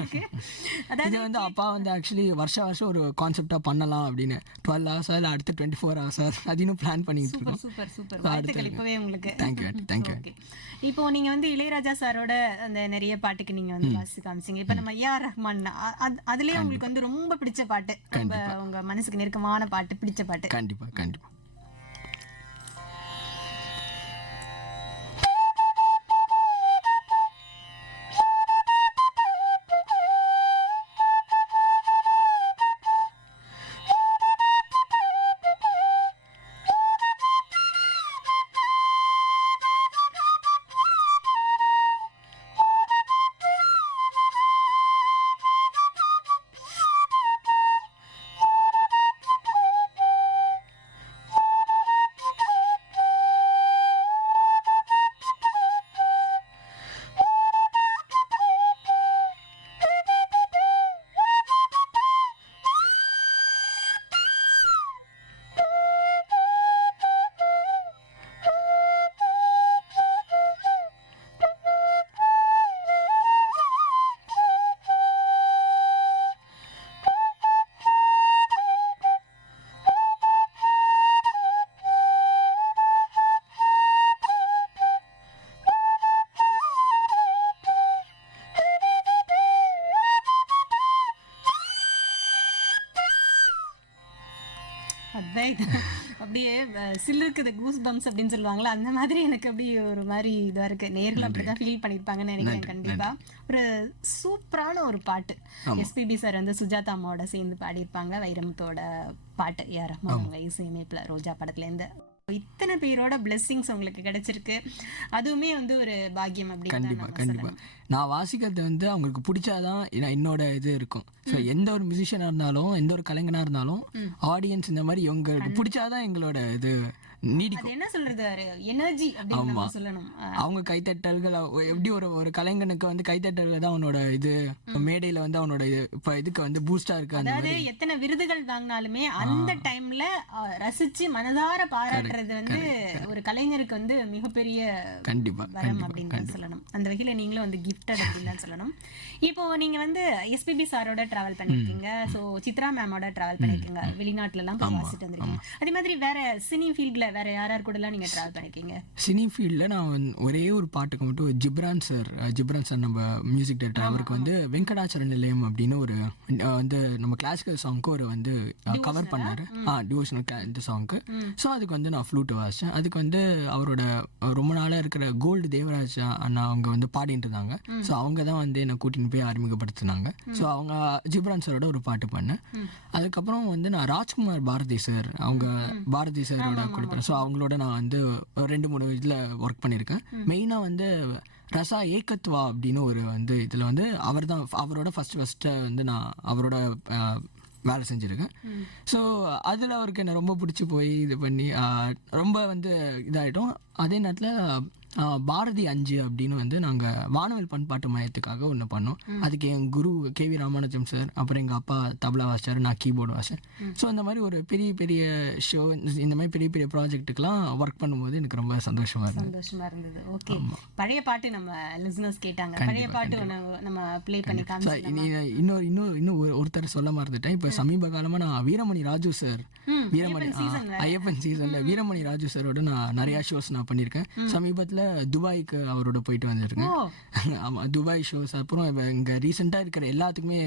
இது வந்து அப்பா வந்து ஆக்சுவலி வருஷம் ஒரு கான்செப்டா பண்ணலாம் அப்படின்னு 12 hours அடுத்து 24 hours அதுன்னு பிளான் பண்ணிட்டு இருக்கோம். சூப்பர். வாழ்த்துக்கள் இப்பவே உங்களுக்கு. தேங்க்யூ. இப்போ நீங்க வந்து இளையராஜா சாரோட அந்த நிறைய பாட்டுக்கு நீங்க வந்து வாசி காமிச்சீங்க. இப்ப நம்ம AR ரஹ்மான் அதுலயே உங்களுக்கு வந்து ரொம்ப பிடிச்ச பாட்டு, உங்க மனசுக்கு நெருக்கமான பாட்டு, பிடிச்ச பாட்டு? கண்டிப்பா. அப்படியே சில்லுக்குது கூஸ் பம்ப்ஸ் அப்படின்னு சொல்லுவாங்களா, அந்த மாதிரி எனக்கு அப்படி ஒரு மாதிரி இதா இருக்கு. நேர்ல அப்படிதான் ஃபீல் பண்ணிருப்பாங்கன்னு நினைக்கிறேன். கண்டிப்பா ஒரு சூப்பரான ஒரு பாட்டு. SPB சார் வந்து சுஜாதா அம்மாவோட சேர்ந்து பாடியிருப்பாங்க. வைரமுத்தோட பாட்டு, AR ரஹ்மான் அவங்க இசையமைப்புல ரோஜா படத்துல இருந்து. இத்தனை பேரோட பிளெஸிங்ஸ் உங்களுக்கு கிடைச்சிருக்கு, அதுவுமே வந்து ஒரு பாக்கியம். அப்படி கண்டிப்பா நான் வாசிக்கிறது வந்து அவங்களுக்கு பிடிச்சாதான் என்னோட இது இருக்கும். ஸோ எந்த ஒரு மியூசிஷியனா இருந்தாலும் எந்த ஒரு கலைஞனா இருந்தாலும் ஆடியன்ஸ் இந்த மாதிரி உங்களுக்கு பிடிச்சாதான் எங்களோட இது நீடிக்கும். அது என்ன சொல்றது, எனர்ஜி அப்படின்னு நம்ம சொல்லணும். அவங்க கைத்தட்டல்கள் எப்படி ஒரு ஒரு கலைஞனுக்கு வந்து கைத்தட்டல்கள் தான் அவனோட இது, மேடையில வந்து அவனோட இதுக்கு வந்து பூஸ்டா இருக்கு. அதாவது எத்தனை விருதுகள் வாங்கினாலுமே அந்த டைம்ல ரசிச்சு மனதார பாராட்டுறது வந்து ஒரு கலைஞருக்கு வந்து மிகப்பெரிய கண்டிப்பா வரம் அப்படின்னு தான் சொல்லணும். அந்த வகையில நீங்களும் வந்து கிஃப்டட் அப்படின்னு தான் சொல்லணும். இப்போ நீங்க வந்து எஸ்பிபி சாரோட டிராவல் பண்ணிருக்கீங்க, சோ சித்ரா மேமோட டிராவல் பண்ணிருக்கீங்க, வெளிநாட்டுல எல்லாம் போய் வாசிட்டு வந்திருக்கீங்க. அதே மாதிரி வேற சினி ஃபீல்ட்ல வேற யார் கூட எல்லாம் நீங்க டிராவல் பண்ணிருக்கீங்க? சினி ஃபீல்ட்ல நான் ஒரே ஒரு பாட்டுக்கு மட்டும் ஜிப்ரான் சார் நம்ம மியூசிக் டைரக்டர், அவருக்கு வந்து வெங்கடாச்சல நிலையம் அப்படின்னு ஒரு வந்து நம்ம கிளாசிக்கல் சாங்க்கு ஒரு வந்து கவர் பண்ணாரு, டிவோஷனல் இந்த சாங்க்கு. ஸோ அதுக்கு வந்து நான் ஃப்ளூட் வாசிச்சேன். அதுக்கு வந்து அவரோட ரொம்ப நாளாக இருக்கிற கோல்டு தேவராஜ் அண்ணா அவங்க வந்து பாடிட்டு இருந்தாங்க. ஸோ அவங்க தான் வந்து என்னை கூட்டின்னு போய் அறிமுகப்படுத்தினாங்க. ஸோ அவங்க ஜிப்ரான் சாரோட ஒரு பாட்டு பண்ணேன். அதுக்கப்புறம் வந்து நான் ராஜ்குமார் பாரதி சார், அவங்க பாரதி சாரோட கொடுப்பேன். ஸோ அவங்களோட நான் வந்து 2-3 இதில் ஒர்க் பண்ணியிருக்கேன். மெயினாக வந்து ரசா ஏகத்வா அப்படின்னு ஒரு வந்து இதில் வந்து அவரோட ஃபஸ்ட்டு வந்து நான் அவரோட வேலை செஞ்சுருக்கேன். ஸோ அதில் அவருக்கு என்னை ரொம்ப பிடிச்சி போய் இது பண்ணி ரொம்ப வந்து இதாகிட்டோம். அதே நேரத்தில் பாரதி 5 அப்படின்னு வந்து நாங்கள் வானவில் பண்பாட்டு மையத்துக்காக ஒன்று பண்ணோம். அதுக்கு என் குரு KV ராமானுஜம் சார், அப்புறம் எங்கள் அப்பா தபலா வாசிச்சார், நான் கீபோர்டு வாசிச்சேன். ஸோ இந்த மாதிரி ஒரு பெரிய பெரிய ஷோ, இந்த மாதிரி பெரிய பெரிய ப்ராஜெக்ட்டுக்கெலாம் ஒர்க் பண்ணும்போது எனக்கு ரொம்ப சந்தோஷமாக இருந்தது. ஓகே, பழைய பாட்டு நம்ம லிசனர்ஸ் கேட்டாங்க, பழைய பாட்டு நம்ம ப்ளே பண்ணி காமிச்சோம். இன்னும் ஒருத்தர் சொல்ல மறந்துட்டேன். இப்போ சமீப காலமாக நான் வீரமணி ராஜு சார், ஐயப்பன் சீசன்ல வீரமணி ராஜு சாரோட நான் நிறைய ஷோஸ் நான் பண்ணியிருக்கேன். சமீபத்தில் துபாய்க்கு அவரோட போயிட்டு வந்திருக்கேன். ஆமா, துபாய் ஷோஸ். அப்புறம் இங்க ரீசெண்டா இருக்கிற எல்லாத்துக்குமே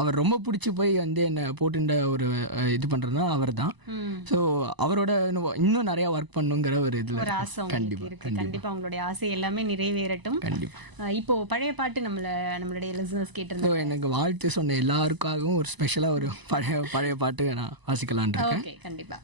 அவர் ரொம்ப பிடிச்சி போய் வந்து என்ன போட்டுண்ட ஒரு இது பண்றதுனா அவர் தான். ஸோ அவரோட இன்னும் நிறைய ஒர்க் பண்ணுங்கிற ஒரு இதுல கண்டிப்பா உங்களுடைய ஆசை எல்லாமே நிறைவேறட்டும். கண்டிப்பா. இப்போ பழைய பாட்டு நம்மளுடைய லிசனர்ஸ் கேட்டிருந்தாங்க. எனக்கு வாழ்த்து சொன்ன எல்லாருக்காகவும் ஒரு ஸ்பெஷலா ஒரு பழைய பாட்டு நான் வாசிக்கலான் இருக்கேன். கண்டிப்பா.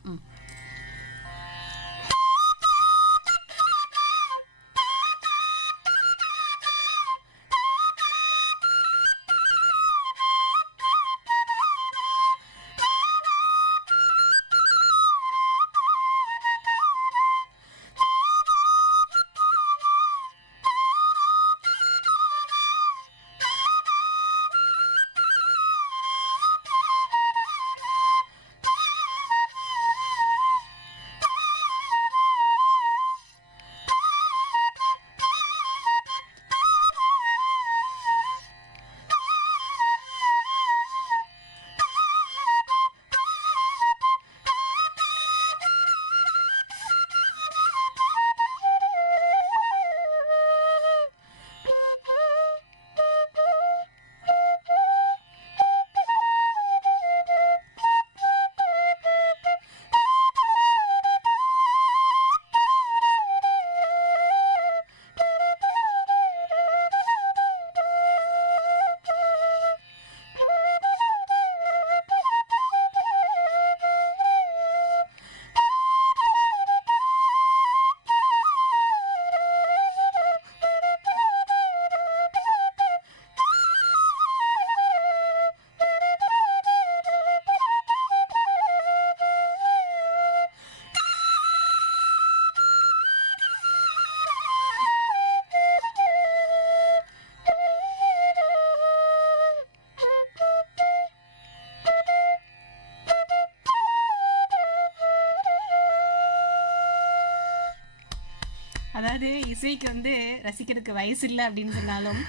அதாவது இசைக்கு வந்து ரசிக்கிறதுக்கு வயசு இல்லை அப்படின்னு சொன்னாலும்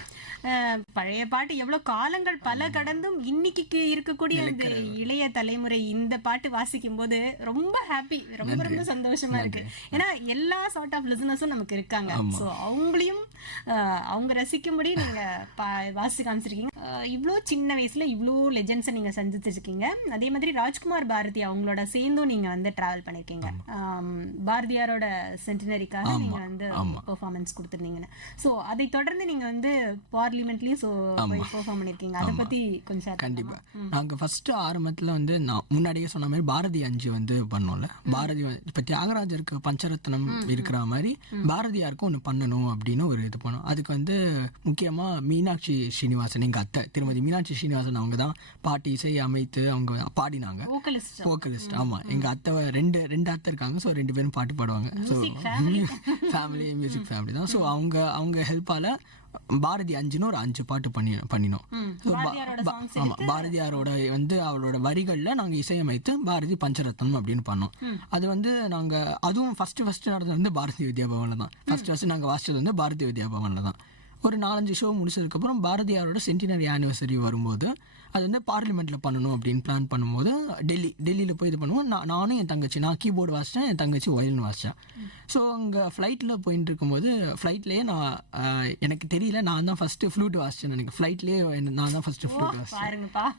பழைய பாட்டு எவ்வளவு காலங்கள் பல கடந்தும் இன்னைக்கு இருக்கக்கூடிய அந்த இளைய தலைமுறை இந்த பாட்டு வாசிக்கும் போது ரொம்ப ஹாப்பி, ரொம்ப ரொம்ப சந்தோஷமா இருக்கு. ஏன்னா எல்லா சார்ட் ஆஃப் லிசனர்ஸும் நமக்கு இருக்காங்க. ஸோ அவங்களையும் அவங்க ரசிக்கும்படி நீங்க வாசி காமிச்சிருக்கீங்க. இவ்வளோ சின்ன வயசுல இவ்வளோ லெஜெண்ட்ஸை நீங்க சந்திச்சிருக்கீங்க. அதே மாதிரி ராஜ்குமார் பாரதி அவங்களோட சேர்ந்தும் நீங்க வந்து டிராவல் பண்ணிருக்கீங்க. பாரதியாரோட சென்டினரிக்காக நீங்க வந்து பெர்ஃபார்மன்ஸ் கொடுத்துருந்தீங்கன்னு. ஸோ அதை தொடர்ந்து நீங்க வந்து பார்லிமெண்ட்லயும் ஷோ போய் பெர்ஃபார்ம் பண்ணிருக்கீங்க. அதை பத்தி கொஞ்சம் share கண்டிப்பா. பண்ணலாமா? நாங்க ஃபர்ஸ்ட் ஆரம்பத்துல வந்து நான் முன்னாடியே சொன்ன மாதிரி பாரதி 5 வந்து பண்ணோம்ல. பாரதி இப்ப தியாகராஜருக்கு பஞ்சரத்னம் இருக்கிற மாதிரி பாரதியாருக்கும் ஒன்று பண்ணணும் அப்படின்னு ஒரு இது பண்ணோம். அதுக்கு வந்து முக்கியமா மீனாட்சி ஸ்ரீனிவாசன், எங்க அத்தை திருமதி மீனாட்சி ஸ்ரீனிவாசன், அவங்க தான் பாட்டு இசை அமைத்து அவங்க பாடினாங்க. வோக்கலிஸ்ட். ஆமா, எங்க அத்தை ரெண்டு அத்தை இருக்காங்க. ஸோ 2 பேரும் பாட்டு பாடுவாங்க. ஸோ ஃபேமிலி மியூசிக் ஃபேமிலி தான். ஸோ அவங்க ஹெல்ப்பால பாரதி 5ன்னு ஒரு 5 பாட்டு பண்ணினோம். ஆமா, பாரதியாரோட வந்து அவரோட வரிகள்ல நாங்க இசையமைத்து பாரதி பஞ்சரத்னம் அப்படின்னு பண்ணோம். அது வந்து நாங்க அதுவும் ஃபர்ஸ்ட் நடந்தது வந்து பாரதி வித்யாபவன்ல தான். ஃபர்ஸ்ட் நாங்க வாசிச்சது வந்து பாரதி வித்யாபவன்ல தான். ஒரு 4-5 ஷோ முடிச்சதுக்கப்புறம் பாரதியாரோட சென்டினரி ஆனிவர்சரி வரும்போது அது வந்து பார்லிமெண்ட்டில் பண்ணணும் அப்படின்னு பிளான் பண்ணும்போது டெல்லியில் போய் இது பண்ணுவோம். நானும் என் தங்கச்சி, நான் கீபோர்டு வாசித்தேன், என் தங்கச்சி வயலின் வாசித்தேன். ஸோ அங்கே ஃப்ளைட்டில் போயிட்டு இருக்கும்போது ஃப்ளைட்லேயே எனக்கு தெரியல, நான் தான் ஃபஸ்ட்டு ஃப்ளூட் வாசித்தேன். எனக்கு ஃப்ளைட்லேயே நான் தான் ஃபஸ்ட்டு ஃப்ளூட் வாசித்தேன்.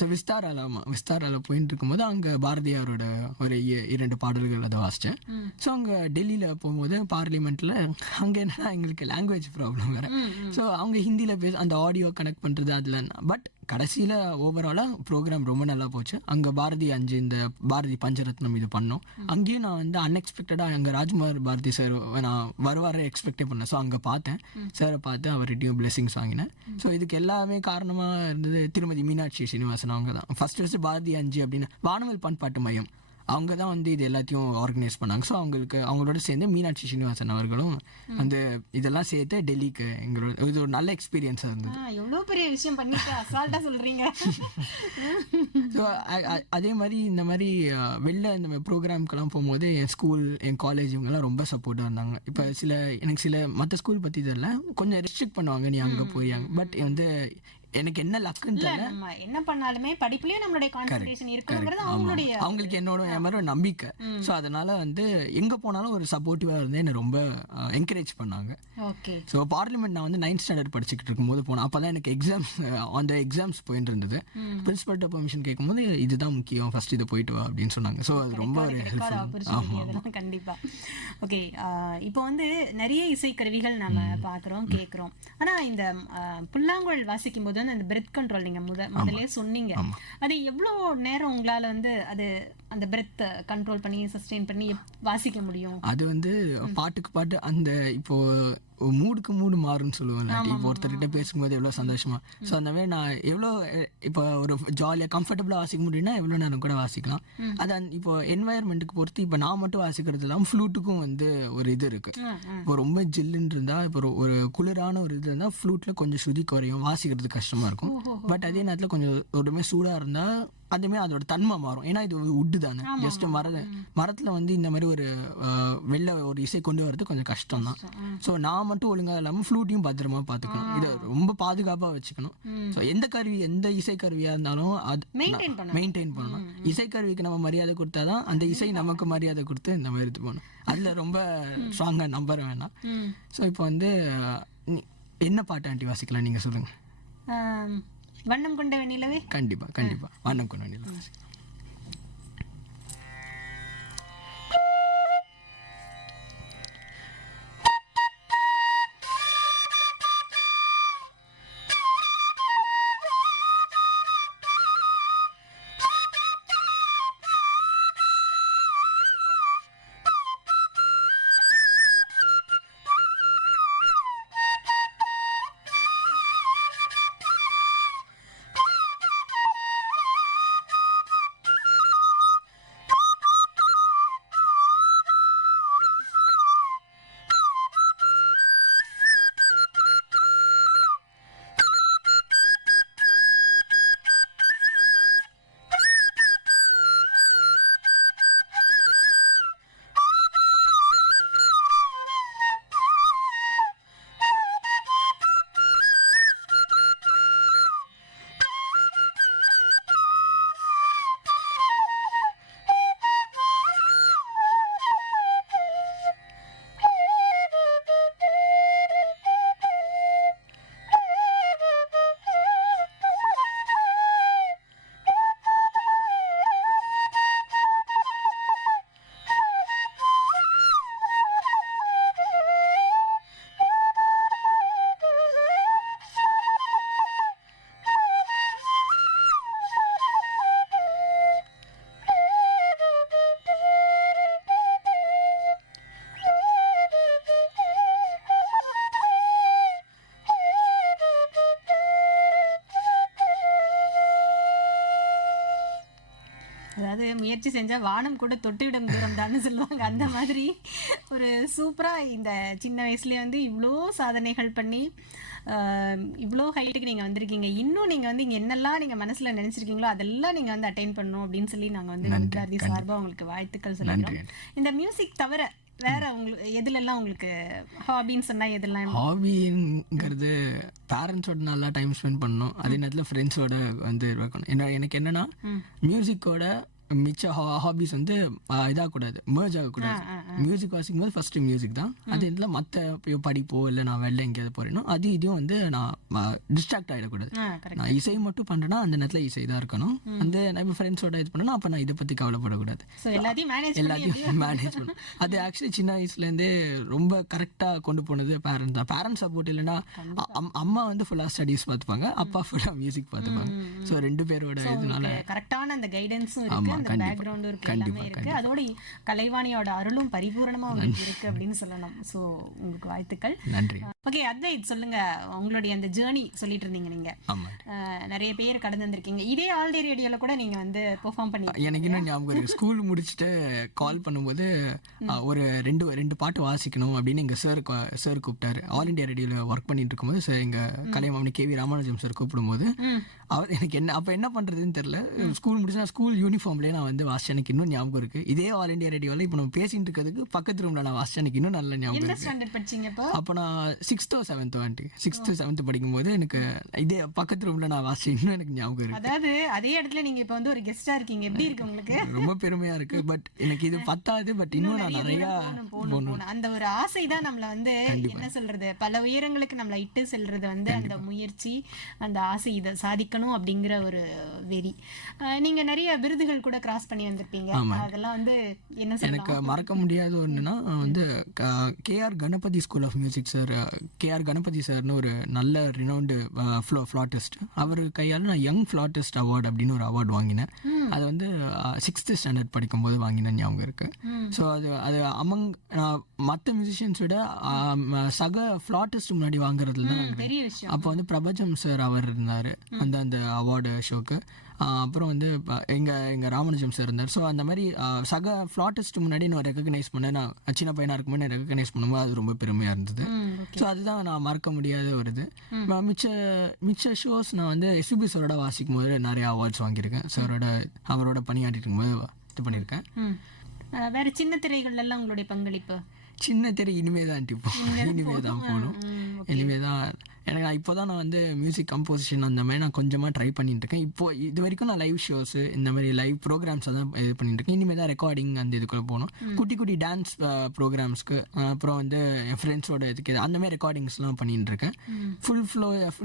ஸோ விஸ்தாராவில் போயிட்டு இருக்கும்போது அங்கே பாரதியாரோட ஒரு 2 பாடல்கள் அதை வாசித்தேன். ஸோ அங்கே டெல்லியில் போகும்போது பார்லிமெண்ட்டில் அங்கே என்னன்னா எங்களுக்கு லாங்குவேஜ் ப்ராப்ளம் வேறு. ஸோ அவங்க ஹிந்தியில் அந்த ஆடியோ கனெக்ட் பண்ணுறது அதில். பட் கடைசியில் ஓவராலாக ப்ரோக்ராம் ரொம்ப நல்லா போச்சு. அங்கே பாரதி 5 இந்த பாரதி பஞ்சரத்னம் இது பண்ணோம். அங்கேயும் நான் வந்து அன்எக்ஸ்பெக்டடாக அங்கே ராஜ்குமார் பாரதி சார் நான் வருவார எக்ஸ்பெக்டே பண்ணேன். ஸோ அங்கே பார்த்தேன், சாரை பார்த்து அவர்கிட்டையும் பிளெஸிங்ஸ் வாங்கினேன். ஸோ இதுக்கு எல்லாமே காரணமாக இருந்தது திருமதி மீனாட்சி ஸ்ரீனிவாசன். அவங்க தான் ஃபர்ஸ்ட் பாரதி 5 அப்படின்னு வானவில் பண்பாட்டு மையம் அவங்க தான் வந்து இது எல்லாத்தையும் ஆர்கனைஸ் பண்ணாங்க. ஸோ அவங்களோட சேர்ந்து மீனாட்சி ஸ்ரீனிவாசன் அவர்களும் வந்து இதெல்லாம் சேர்த்து டெல்லிக்கு எங்களோட இது ஒரு நல்ல எக்ஸ்பீரியன்ஸாக இருந்தது. எவ்வளோ பெரிய விஷயம் பண்ணிட்டு அசால்ட்டாக சொல்கிறீங்க. ஸோ அதே மாதிரி இந்த மாதிரி வெளில இந்த ப்ரோக்ராம்க்கெல்லாம் போகும்போது என் ஸ்கூல், என் காலேஜ் இவங்கெல்லாம் ரொம்ப சப்போர்ட்டாக இருந்தாங்க. இப்போ எனக்கு சில மற்ற ஸ்கூல் பற்றி தெரியல, கொஞ்சம் ரெஸ்ட்ரிக்ட் பண்ணுவாங்க, நீ அங்கே போய். பட் வந்து எனக்கு என்ன லக்குன்னு தெரியல, என்ன பண்ணாலுமே படிப்புலயே நம்மளுடைய கான்சன்ட்ரேஷன் இருக்குங்கிறது அவங்களுக்கு என்னோட என் மாதிரி ஒரு நம்பிக்கை. ஸோ அதனால வந்து எங்க போனாலும் ஒரு சப்போர்ட்டிவா இருந்து என்ன ரொம்ப என்கரேஜ் பண்ணாங்க. ஸோ பார்லிமெண்ட் நான் வந்து 9th ஸ்டாண்டர்ட் படிச்சுக்கிட்டு இருக்கும்போது போனேன். அப்பதான் எனக்கு எக்ஸாம்ஸ் போயிட்டு இருந்தது. பிரின்சிபல்கிட்ட பெர்மிஷன் கேட்கும்போது இதுதான் முக்கியம், ஃபர்ஸ்ட் இது போயிட்டு வா அப்படின்னு சொன்னாங்க. ஸோ அது ரொம்ப ஒரு ஹெல்ப்ஃபுல். கண்டிப்பா. ஓகே, இப்போ வந்து நிறைய இசைக்கருவிகள் நம்ம பாக்குறோம், கேட்கிறோம். ஆனா இந்த புல்லாங்குழல் வாசிக்கும் போது அந்த பிரெத் கண்ட்ரோல் நீங்க முதல்ல சொன்னீங்க, அது எவ்வளவு நேரம் உங்களால வந்து அந்த பிரெத் கண்ட்ரோல் பண்ணி சஸ்டெயின் பண்ணி வாசிக்க முடியும்? அது வந்து பாட்டுக்கு பாட்டு அந்த இப்போ மூடுக்கு மூடு மாறும்னு சொல்லுவேன்ல. இப்போ ஒருத்தர்கிட்ட பேசும்போது எவ்வளோ சந்தோஷமா, ஸோ அந்த மாதிரி நான் எவ்வளோ இப்போ ஒரு ஜாலியாக கம்ஃபர்டபுளாக வாசிக்க முடியும்னா எவ்வளோ நேரம் கூட வாசிக்கலாம். அது இப்போ என்வாயர்மெண்ட்டுக்கு பொறுத்து இப்போ நான் மட்டும் வாசிக்கிறது இல்லாமல் ஃப்ளூட்டுக்கும் வந்து ஒரு இது இருக்கு. இப்போ ரொம்ப ஜில்லுன்னு இருந்தால், இப்போ ஒரு குளிரான ஒரு இது இருந்தால் ஃப்ளூட்டில் கொஞ்சம் ஸ்ருதி குறையும், வாசிக்கிறது கஷ்டமாக இருக்கும். பட் அதே நேரத்தில் கொஞ்சம் ஒருமே சூடாக இருந்தால் அதுமே அதோட தன்மை மாறும். ஏன்னா இது உட்டு தானே, ஜஸ்ட் மரத்துல வந்து இந்த மாதிரி ஒரு வெளில ஒரு இசை கொண்டு வரது கொஞ்சம் கஷ்டம் தான். ஸோ நான் மட்டும் ஒழுங்கா இல்லாமல் ஃப்ளூட்டையும் பத்திரமா பார்த்துக்கணும், இதை ரொம்ப பாதுகாப்பாக வச்சுக்கணும். ஸோ எந்த இசைக்கருவியா இருந்தாலும் அது மெயின்டைன் பண்ணணும். இசைக்கருவிக்கு நம்ம மரியாதை கொடுத்தாதான் அந்த இசை நமக்கு மரியாதை கொடுத்து இந்த மாதிரி இது பண்ணணும். அதுல ரொம்ப ஸ்ட்ராங்கா நம்பர் வேணாம். ஸோ இப்போ வந்து என்ன பாட்டு ஆண்டி வாசிக்கலாம் நீங்க சொல்லுங்க. வண்ணம் கொண்ட வெண்ணிலவே. கண்டிப்பா வண்ணம் கொண்ட வெண்ணிலவே. அதாவது முயற்சி செஞ்சா வானம் கூட தொட்டுவிடும் தூரம் தான்னு சொல்லுவாங்க. அந்த மாதிரி ஒரு சூப்பரா இந்த சின்ன வயசுலயே வந்து இவ்வளோ சாதனைகள் பண்ணி இவ்வளோ ஹைட்டுக்கு நீங்க வந்திருக்கீங்க. இன்னும் நீங்க வந்து இங்க என்னெல்லாம் நீங்க மனசுல நினைச்சிருக்கீங்களோ அதெல்லாம் நீங்க வந்து அட்டைன் பண்ணணும் அப்படின்னு சொல்லி நாங்க வந்து விவித் பாரதி சார்பா உங்களுக்கு வாழ்த்துக்கள் சொல்லிக்கிறோம். இந்த மியூசிக் தவிர வேற உங்களுக்கு எதுலெல்லாம் உங்களுக்கு ஹாபின்னு சொன்னா எதெல்லாம்? ஹாபிங்கிறது பேரண்ட்ஸோட நல்லா டைம் ஸ்பெண்ட் பண்ணணும், அதே நேரத்தில் ஃப்ரெண்ட்ஸோட வந்து இருக்கணும். எனக்கு என்னன்னா மியூசிக்கோட மிச்ச ஹாபிஸ் வந்து இதாகக்கூடாது, merge ஆகக்கூடாது. மியூசிக் வாசிக்கும் போது ஃபர்ஸ்ட் மியூசிக் தான், அது இதில் மற்ற படிப்போ இல்லை நான் வெளில எங்கேயாவது போறேனோ அது இதையும் வந்து நான் டிஸ்ட்ராக்ட் ஆகிடக்கூடாது. நான் இசை மட்டும் பண்ணுறேன்னா அந்த நேரத்தில் இசை தான் இருக்கணும். அந்த நம்ம ஃப்ரெண்ட்ஸோட இது பண்ணணும், அப்போ நான் இதை பற்றி கவலைப்படக்கூடாது. எல்லாத்தையும் மேனேஜ் பண்ணணும். அது ஆக்சுவலி சின்ன வயசுலேருந்தே ரொம்ப கரெக்டாக கொண்டு போனது பேரண்ட்ஸ் தான். பேரண்ட்ஸ் சப்போர்ட் இல்லைன்னா அம்மா வந்து ஃபுல்லாக ஸ்டடீஸ் பார்த்துப்பாங்க, அப்பா ஃபுல்லாக மியூசிக் பார்த்துப்பாங்க. ஸோ 2 பேரோட இதனால கரெக்டான அந்த கைடன்ஸும் இருக்கு, அந்த பேக்ரவுண்டும் இருக்கு, எல்லாமே இருக்கு. அதோட கலைவாணியோட அருளும் பரிபூரணமா உங்களுக்கு இருக்கு அப்படின்னு சொல்லணும். ஸோ உங்களுக்கு வாழ்த்துக்கள். நன்றி. ஓகே, அத்வைத் சொல்லுங்க, உங்களுடைய அந்த ஜேர்னி சொல்லிட்டு இருந்தீங்க. நீங்க நிறைய பேர் கடந்து வந்திருக்கீங்க. இதே ஆல் டே ரேடியோல கூட நீங்க வந்து பெர்ஃபார்ம் பண்ணி. எனக்கு இன்னும் ஞாபகம் இருக்கு, ஸ்கூல் முடிச்சுட்டு கால் பண்ணும்போது ஒரு ரெண்டு பாட்டு வாசிக்கணும் அப்படின்னு எங்க சார் கூப்பிட்டாரு. ஆல் இண்டியா ரேடியோல ஒர்க் பண்ணிட்டு இருக்கும்போது சார் எங்க கலைமாமணி KV ராமானுஜம் சார் கூப்பிடும்போது அவர் எனக்கு என்ன பண்றதுன்னு தெரியல. ஸ்கூல் முடிச்சா ஸ்கூல் யூனிஃபார்ம்லயே நான் வந்து வாசிச்சேன். எனக்கு இன்னும் ஞாபகம் இருக்கு. இதே ஆல் இண்டியா ரேடியோல இப்போ நம்ம பேசிட்டு இருக்கிறதுக்கு பக்கத்து ரூம்ல நான் வாசிச்சேன். எனக்கு இன்னும் நல்ல ஞாபகம் இருக்கு. அப்போ நான் 6th or 7th படிக்கும்போது எனக்கு இதே பக்கத்து ரூம்ல நான் வாசிச்சேன். இன்னும் எனக்கு ஞாபகம் இருக்கு. அதாவது அதே இடத்துல நீங்க இப்போ வந்து ஒரு கெஸ்டா இருக்கீங்க. எப்படி இருக்கு உங்களுக்கு? ரொம்ப பெருமையா இருக்கு. பட் எனக்கு இது பத்தாது. பட் இன்னும் நான் நிறைய போகணும். அந்த ஒரு ஆசை தான் நம்மள வந்து என்ன சொல்றது, பல உயரங்களுக்கு நம்மள இட்டு செல்றது வந்து அந்த முயற்சி, அந்த ஆசை, இதை சாதிக்கணும் அப்படிங்கிற ஒரு வெறி. நீங்க நிறைய விருதுகள் கூட கிராஸ் பண்ணி வந்திருப்பீங்க. அதெல்லாம் வந்து என்ன சொல்றது, எனக்கு மறக்க முடியாத ஒண்ணுன்னா வந்து KR Ganapathi school of music sir, KR Ganapathi சார்னு ஒரு நல்ல ரினவுண்டு ஃப்ளாட்டிஸ்ட், அவர் கையால் நான் யங் ஃப்ளாட்டிஸ்ட் அவார்டு அப்படின்னு ஒரு அவார்டு வாங்கினேன். அது வந்து 6th standard படிக்கும்போது வாங்கின ஞாபகம் இருக்கு. ஸோ அது மற்ற மியூசிஷியன்ஸ் விட சக ஃப்ளாட்டிஸ்ட் முன்னாடி வாங்குறதுல தான் பெரிய விஷயம். அப்போ வந்து பிரபஞ்சம் சார் அவர் இருந்தார் அந்த அவார்டு ஷோக்கு. அப்புறம் வந்து எங்கள் ராமானுஜம் சார் இருந்தார். ஸோ அந்த மாதிரி சக ஃப்ளாட்டிஸ்ட் முன்னாடி நான் ரெக்கக்னைஸ் பண்ணேன். நான் சின்ன பையனாக இருக்கும்போது ரெக்கக்னைஸ் பண்ணும்போது அது ரொம்ப பெருமையாக இருந்தது. ஸோ அதுதான் நான் மறக்க முடியாத ஒரு இது. மிச்ச ஷோஸ் நான் வந்து SPB சாரோட வாசிக்கும் போது நிறைய அவார்ட்ஸ் வாங்கியிருக்கேன். அவரோட பணியாற்றிட்டு இருக்கும்போது இது பண்ணியிருக்கேன். வேற சின்ன திரைகள்ல எல்லாம் உங்களுடைய பங்களிப்பு? சின்ன திரை இனிமேதான் போகணும். இனிமேதான் எனக்கு இப்போதான் நான் வந்து மியூசிக் கம்போசிஷன் அந்த மாதிரி நான் கொஞ்சமாக ட்ரை பண்ணிட்டு இருக்கேன். இப்போ இது வரைக்கும் நான் லைவ் ஷோஸ் இந்த மாதிரி லைவ் ப்ரோக்ராம்ஸ் தான் இது பண்ணிட்டு இருக்கேன். இனிமேல் தான் ரெக்கார்டிங் அந்த இதுக்குள்ள போகணும். குட்டி டான்ஸ் ப்ரோக்ராம்ஸ்க்கு, அப்புறம் வந்து என் ஃப்ரெண்ட்ஸோட இதுக்கு அந்த மாதிரி ரெக்கார்டிங்ஸ்லாம் பண்ணிட்டு இருக்கேன்.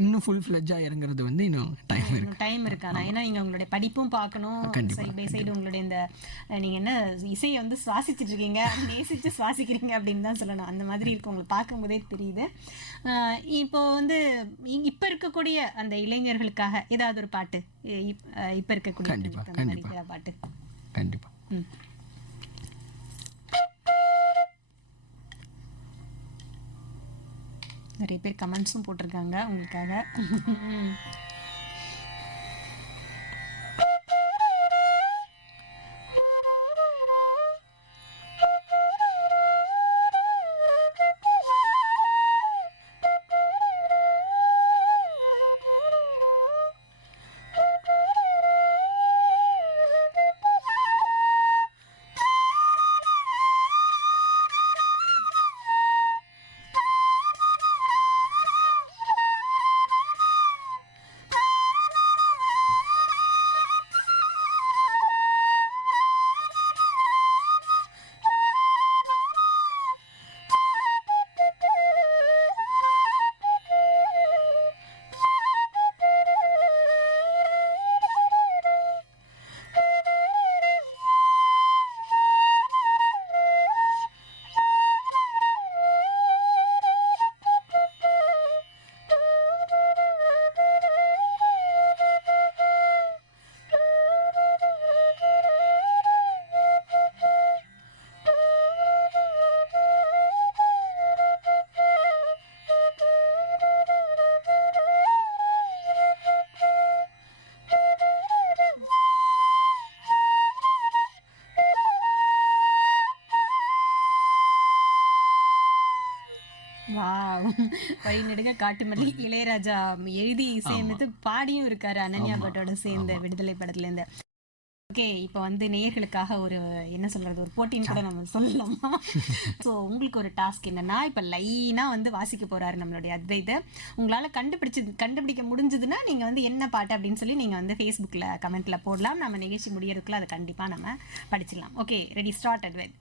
இன்னும் ஃபுல் ஃப்ளெட்ஜாக இறங்குறது வந்து இன்னும் டைம் இருக்கு. ஏன்னா நீங்கள் உங்களுடைய படிப்பும் பார்க்கணும், சைடு பை சைடு உங்களுடைய இந்த நீங்கள் என்ன இசையை வந்து சுவாசிச்சுட்டு இருக்கீங்க, நேசிச்சு சுவாசிக்கிறீங்க அப்படின்னு தான் சொல்லணும். அந்த மாதிரி இருக்கு, உங்களுக்கு பார்க்கும்போதே தெரியுது. இப்போ வந்து இப்ப இருக்கக்கூடிய அந்த இளைஞர்களுக்காக ஏதாவது ஒரு பாட்டு, இப்ப இருக்கக்கூடிய பாட்டு கண்டிப்பா. நிறைய பேர் கமெண்ட்ஸும் போட்டிருக்காங்க உங்களுக்காக. வழிநெடுக காட்டுமல்லி இளையராஜா எழுதி இசையமைத்து பாடியும் இருக்காரு அனன்யா பட்டோட சேர்ந்த விடுதலை படத்துல இருந்து. ஓகே, இப்போ வந்து நேயர்களுக்காக ஒரு என்ன சொல்றது, ஒரு போட்டின்னு கூட நம்ம சொல்லலாமா? ஸோ உங்களுக்கு ஒரு டாஸ்க் என்னன்னா, இப்போ லைனா வந்து வாசிக்க போறாரு நம்மளுடைய அத்வைத. உங்களால கண்டுபிடிக்க முடிஞ்சதுன்னா நீங்க வந்து என்ன பாட்டு அப்படின்னு சொல்லி நீங்க வந்து ஃபேஸ்புக்ல கமெண்ட்ல போடலாம். நம்ம நிகழ்ச்சி முடியறதுக்குள்ள அதை கண்டிப்பா நம்ம படிச்சிடலாம். Okay, ready, start Advaith.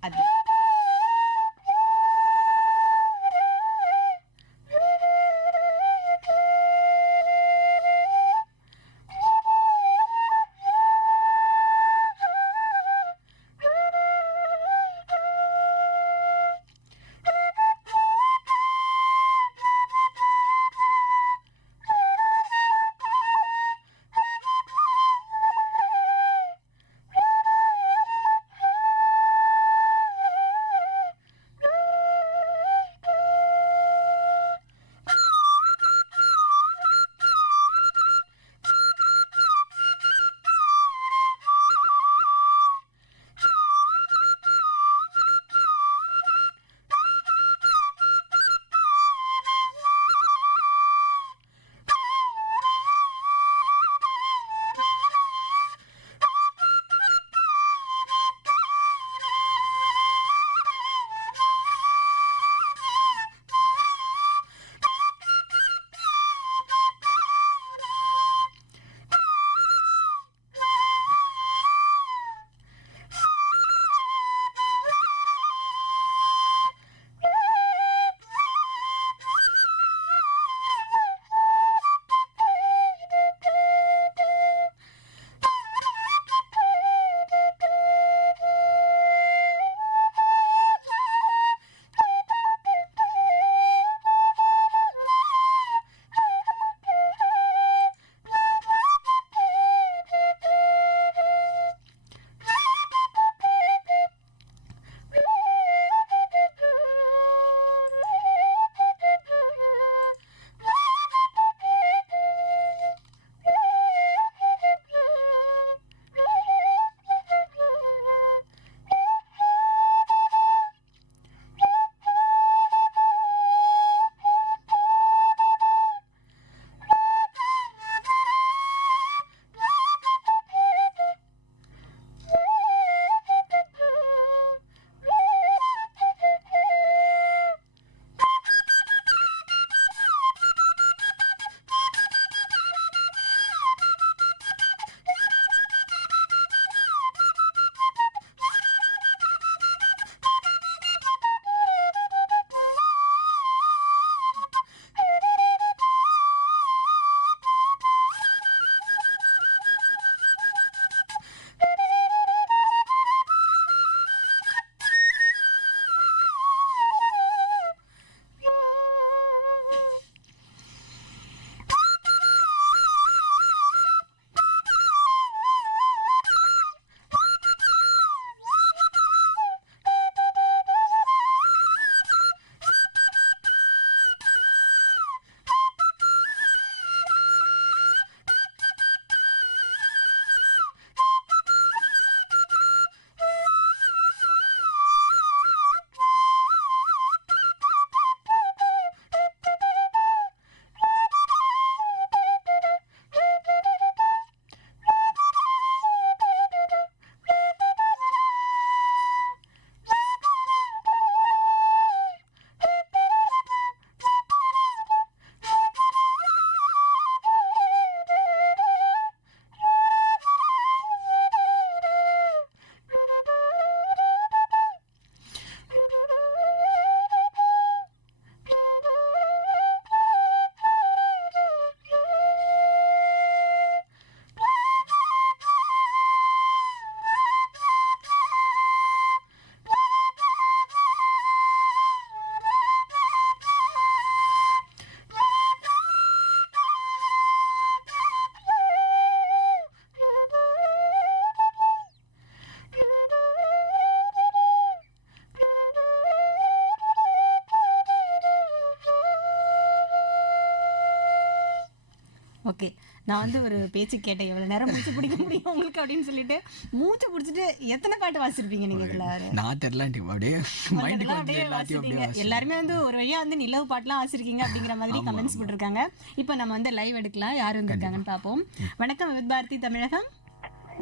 Okay, நான் வந்து ஒரு பேச்சு கேட்டேன், எவ்வளவு நேரம் மூச்சு பிடிக்க முடியும் உங்களுக்கு அப்படின்னு சொல்லிட்டு மூச்சு பிடிச்சிட்டு எத்தனை பாட்டு வாசிருப்பீங்க நீங்க இதுல? நான் தெரியல அப்படியே மைண்டுக்கு வந்து அப்படியே எல்லாத்தையும் அப்படியே வாசிப்பீங்க. எல்லாருமே வந்து ஒரு வழியா வந்து நிலவு பாட்டுலாம் வாசிருக்கீங்க அப்படிங்கிற மாதிரி கமெண்ட்ஸ் போட்டிருக்காங்க. இப்போ நம்ம வந்து லைவ் எடுக்கலாம், யார் வந்திருக்காங்கன்னு பார்ப்போம். வணக்கம் வித் பாரதி தமிழகம்.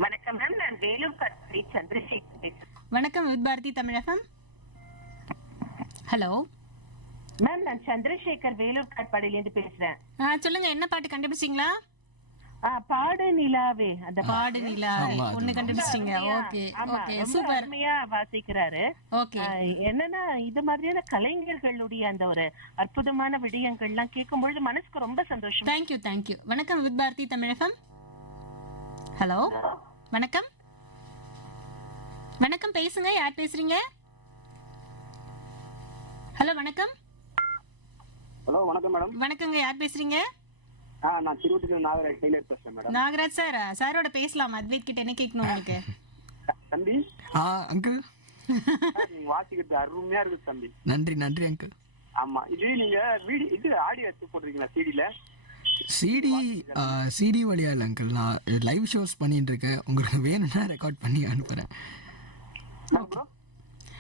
வணக்கம் மேம், நான் வேலூர் கட்சி சந்திரசேகர் பேசுறேன். வணக்கம் with Bharathi Tamizhagam. Hello ma'am, நான் சந்திரசேகர் வேலூர் காட்பாடியிலிருந்து பேசுறேன். சொல்லுங்க, என்ன பாட்டு கண்டுபிடிச்சிங்களா? பாடு நிலாவே, அந்த பாடு நிலாவே ஒண்ணு கண்டுபிடிச்சிட்டீங்க. ஓகே ஓகே, சூப்பர், அருமையா வாசிக்கிறாரு. ஓகே. என்னன்னா இது மாதிரியான கலைஞர்களுடைய அந்த ஒரு அற்புதமான விடயங்கள்லாம் கேட்கும் பொழுது மனசுக்கு ரொம்ப சந்தோஷம். Thank you thank you. வணக்கம் வித் பாரதி தமிழகம். ஹலோ வணக்கம். வணக்கம், பேசுங்க, யார் பேசுறீங்க? ஹலோ வணக்கம். ஹலோ வணக்கம் மேடம். வணக்கங்க, யார் பேசுறீங்க? நான் திருவள்ளூர் நாகராஜ் டெய்லர் பேசுறேன் மேடம். நாகராஜ் சார், சாரோட பேசலாம். அத்வைத் கிட்ட என்ன கேட்கணும் உங்களுக்கு? தம்பி அங்கிள் நீங்க வாசிக்கிறது அருமையா இருக்கு தம்பி. நன்றி நன்றி அங்கிள். ஆமா, இது நீங்க வீடியோ இது ஆடியோ எடுத்து போட்டிருக்கீங்களா சிடில? சிடி வழியா இல்லை அங்கிள், நான் லைவ் ஷோஸ் பண்ணிட்டு இருக்கேன். உங்களுக்கு வேணும்னா ரெக்கார்ட் பண்ணி அனுப்புறேன்.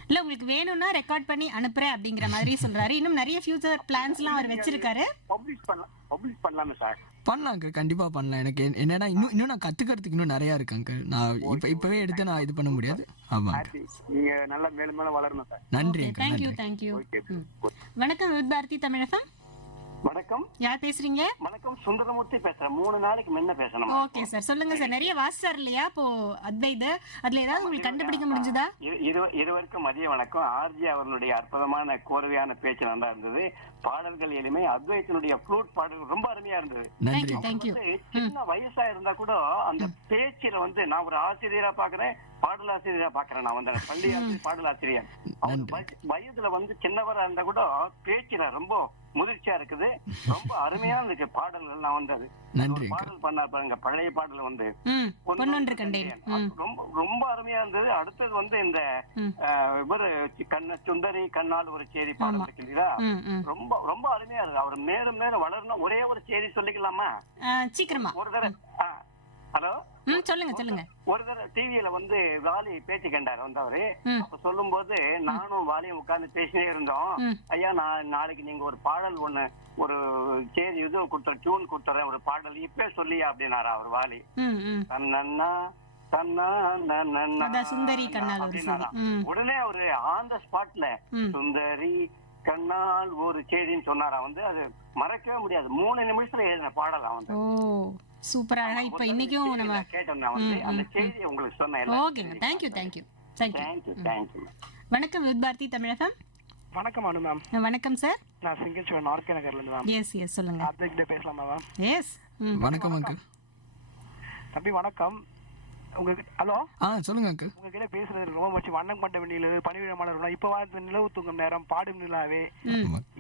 இல்ல, உங்களுக்கு வேணும்னா ரெக்கார்ட் பண்ணி அனுப்புறேன் அப்படிங்கிற மாதிரி சொல்றாரு. இன்னும் நிறைய ஃபியூச்சர் பிளான்ஸ்லாம் அவர் வச்சிருக்காரு. பப்ளிஷ் பண்ணலாமே சார்? பண்ணலாம் அங்கிள், கண்டிப்பா பண்ணலாம். எனக்கு என்னன்னா இன்னும் நான் கத்துக்கிறதுக்கு இன்னும் நிறைய இருக்கு அங்கிள். நான் இப்பவே எடுத்து நான் இது பண்ண முடியாது. ஆமா, நீங்க நல்லா மேலும் மேலும் வளரணும் சார். நன்றி அங்கிள். Thank you thank you. வணக்கம் வித் பாரதி தமிழகம். வணக்கம், யார் பேசுறீங்க? வணக்கம், சுந்தரமூர்த்தி பேசுறேன். 3 நாளைக்கு முன்ன பேசணும். ஓகே சார், சொல்லுங்க சார். நிறைய வாசிச்சார் இல்லையா இப்போ அத்வைத், அதுல ஏதாவது உங்களுக்கு கண்டுபிடிக்க முடிஞ்சதா? இருவருக்கும் மதிய வணக்கம். ஆர்ஜி அவர்களுடைய அற்புதமான கோர்வையான பேச்சு நல்லா இருந்தது. பாடல்கள் எளிமை. அத்வைத்தினுடைய ஃப்ளூட் பாடல்கள் ரொம்ப அருமையா இருந்தது. Thank you thank you. சின்ன வயசா இருந்தா கூட அந்த பேச்சுல வந்து நான் ஒரு ஆசிரியரா பாக்குறேன், பாடலாசிரியரா பாக்குறேன். நான் வந்து பள்ளி பாடலாசிரியர். வயதுல வந்து சின்னவரா இருந்தா கூட பேச்சுல ரொம்ப முதிர்ச்சியா இருக்குது. ரொம்ப அருமையான இருக்கு பாடல்கள். நான் வந்து அது பாடல் பண்ண பாருங்க, பழைய பாடல் வந்து ரொம்ப ரொம்ப அருமையா இருந்தது. அடுத்தது வந்து இந்த இவரு சுந்தரி கண்ணால் ஒரு செய்தி பாடல் இருக்கு இல்லையா, ரொம்ப ரொம்ப அருமையா இருக்கு. அவர் மேலும் மேலும் வளரணும். ஒரே ஒரு செய்தி சொல்லிக்கலாமா? சீக்கிரமா ஒரு தடவை. ஹலோ, சொல்லுங்க சொல்லுங்க. ஒரு தடவை டிவியில வந்து வாலி பேச்சு கண்டாரு வந்தவரு. அப்ப சொல்லும் போது நானும் வாலியும் உட்கார்ந்து பேசினே இருந்தோம். ஐயா, நான் நாளைக்கு நீங்க ஒரு பாடல் ஒண்ணு ஒரு செய்தி இது கொடுத்துறேன், டியூன் கொடுத்துறேன், ஒரு பாடல் இப்பே சொல்லியா அப்படின்னாரா அவர் வாலி. தன்னா சுந்தரி கண்ணால் அப்படின்னாரா. உடனே அவரு ஆன் த ஸ்பாட்ல சுந்தரி கண்ணால் ஒரு செய்தின்னு சொன்னாரா. வந்து அது மறக்கவே முடியாது. 3 நிமிஷத்துல எழுதின பாடல் வந்து. சூப்பரா. இப்ப இன்னைக்கும் நம்ம கேட்டோம். நான் வந்து அந்த செய்தி உங்களுக்கு சொன்னேன். ஓகேங்க, தேங்க்யூ தேங்க்யூ தேங்க்யூ. வணக்கம் வித் பாரதி தமிழகம். வணக்கம் அனு மேம். வணக்கம் சார், நான் சிங்கச்சோர் நார்கே நகர்ல இருந்து மேம். எஸ் எஸ் சொல்லுங்க. அத்வைத் பேசலாமா மேம்? எஸ். வணக்கம் அங்கிள். தம்பி வணக்கம். ஹலோ, சொல்லுங்க அங்கிள். உங்ககிட்ட பேசுறது ரொம்ப மச்சி. வண்ணம் கொண்ட வெண்ணிலு, பனிவிடமான இப்ப வாழ்த்து நிலவு தூங்கும் நேரம், பாடும் நிலாவே,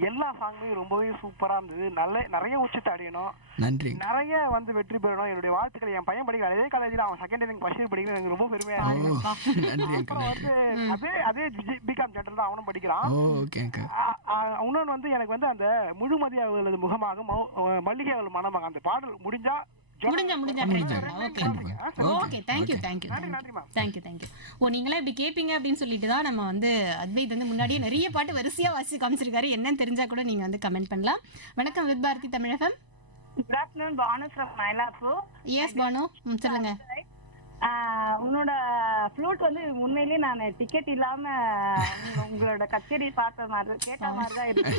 எல்லா சாங்குமே ரொம்பவே சூப்பரா இருந்தது. நிறைய உச்சத்தை அடையணும். நன்றி. நிறைய வந்து வெற்றி பெறணும். என்னுடைய வாழ்த்துக்கள். என் பையன் படிக்கிற அதே காலேஜ்ல அவன் செகண்ட் இயர் பஷீர் படிக்கிறது எனக்கு ரொம்ப பெருமையா இருக்கு. அப்புறம் வந்து அதே பிகாம் ஜென்ரல் தான் அவனும் படிக்கிறான். இன்னொன்னு வந்து எனக்கு வந்து அந்த முழுமதி அவர்களது முகமாக மல்லிகை அவள் மனமாக அந்த பாடல் முடிஞ்சா நீங்களா இப்படி கேப்பீங்க அப்படின்னு சொல்லிட்டு தான் நம்ம வந்து அத்வைத் வந்து முன்னாடியே நிறைய பாட்டு வரிசையா வாசி காமிச்சிருக்காரு. என்னன்னு தெரிஞ்சா கூட நீங்க வந்து கமெண்ட் பண்ணலாம். வணக்கம் with Bharathi Tamizhagam. Good afternoon, Banu from Mylapore. Yes Banu, சொல்லுங்க. உன்னோட ஃப்ளூட் வந்து உண்மையிலேயே நான் டிக்கெட் இல்லாம உங்களோட கச்சேரி பார்த்த மாதிரி கேட்ட மாதிரிதான் இருக்கு.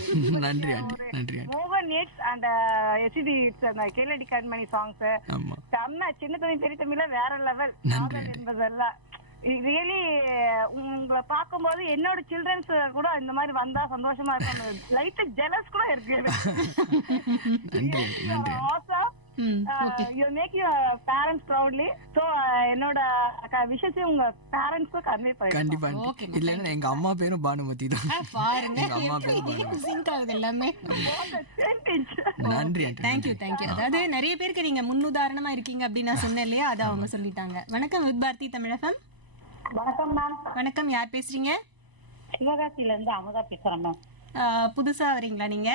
நன்றி நன்றி. மோகன் நீட்ஸ் அந்த எஸ்டி அந்த கேளடி கண்மணி சாங்ஸ் தமிழ் சின்ன தமிழ் பெரிய தமிழ்ல வேற லெவல் என்பதெல்லாம் ரியலி உங்களை பார்க்கும்போது என்னோட சில்ட்ரன்ஸ் கூட இந்த மாதிரி வந்தா சந்தோஷமா இருக்கும். லைட்டா ஜெலஸ் கூட இருக்கு. You make your parents proudly. So என்னோட விஷயத்தை உங்க பேரண்ட்ஸ்க்கு கன்வே பண்ணுங்க. கண்டிப்பா. இல்லன்னா எங்க அம்மா பேரும் பானுமதி தான். பாருங்க எங்க அம்மா பேரும் பானுமதி. சிங்க் ஆகுது எல்லாமே. நன்றி. Thank you. அதாவது நிறைய பேருக்கு நீங்க முன்னுதாரணமா இருக்கீங்க அப்படின்னு நான் சொன்னேன் இல்லையா, அத அவங்க சொல்லிட்டாங்க. வணக்கம் வித் பாரதி தமிழகம். வணக்கம் மேம். வணக்கம், யார் பேசுறீங்க? சிவகாசியில இருந்து அமுதா பேசுறேன் மேம். புதுசா வரீங்களா நீங்க?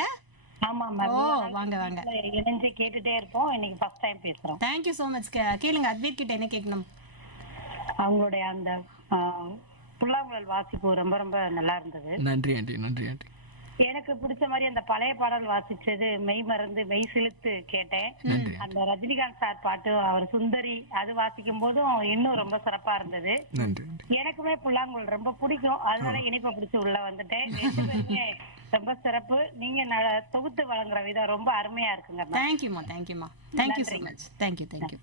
ஆமா ஓ வாங்க வாங்க. இணைஞ்சு கேட்டுட்டே இருப்போம். இன்னைக்கு ஃபர்ஸ்ட் டைம் பேசுறோம். Thank you so much. கேளுங்க அத்வைத் கிட்ட என்ன கேட்கணும். அவங்களுடைய அந்த புல்லாங்குழல் வாசிப்பு ரொம்ப ரொம்ப நல்லா இருந்தது. நன்றி ஆண்டி, நன்றி ஆண்டி. எனக்கு பிடிச்ச மாதிரி அந்த பழைய பாடல் வாசிச்சது மெய் மறந்து மெய் சிலுத்து கேட்டேன். அந்த ரஜினிகாந்த் சார் பாட்டு அவர் சுந்தரி அது வாசிக்கும் போதும் இன்னும் ரொம்ப சிறப்பா இருந்தது. நன்றி. எனக்குமே புல்லாங்குழல் ரொம்ப பிடிக்கும், அதனால இனிப்பை பிடிச்சி உள்ள வந்துட்டேன். ரெண்டு பேருமே ரொம்ப சிறப்பு. நீங்க தொகுத்து வழங்குற விதம் ரொம்ப அருமையா இருக்குங்க. தேங்க்யூமா தேங்க்யூமா thank you so much. Thank you.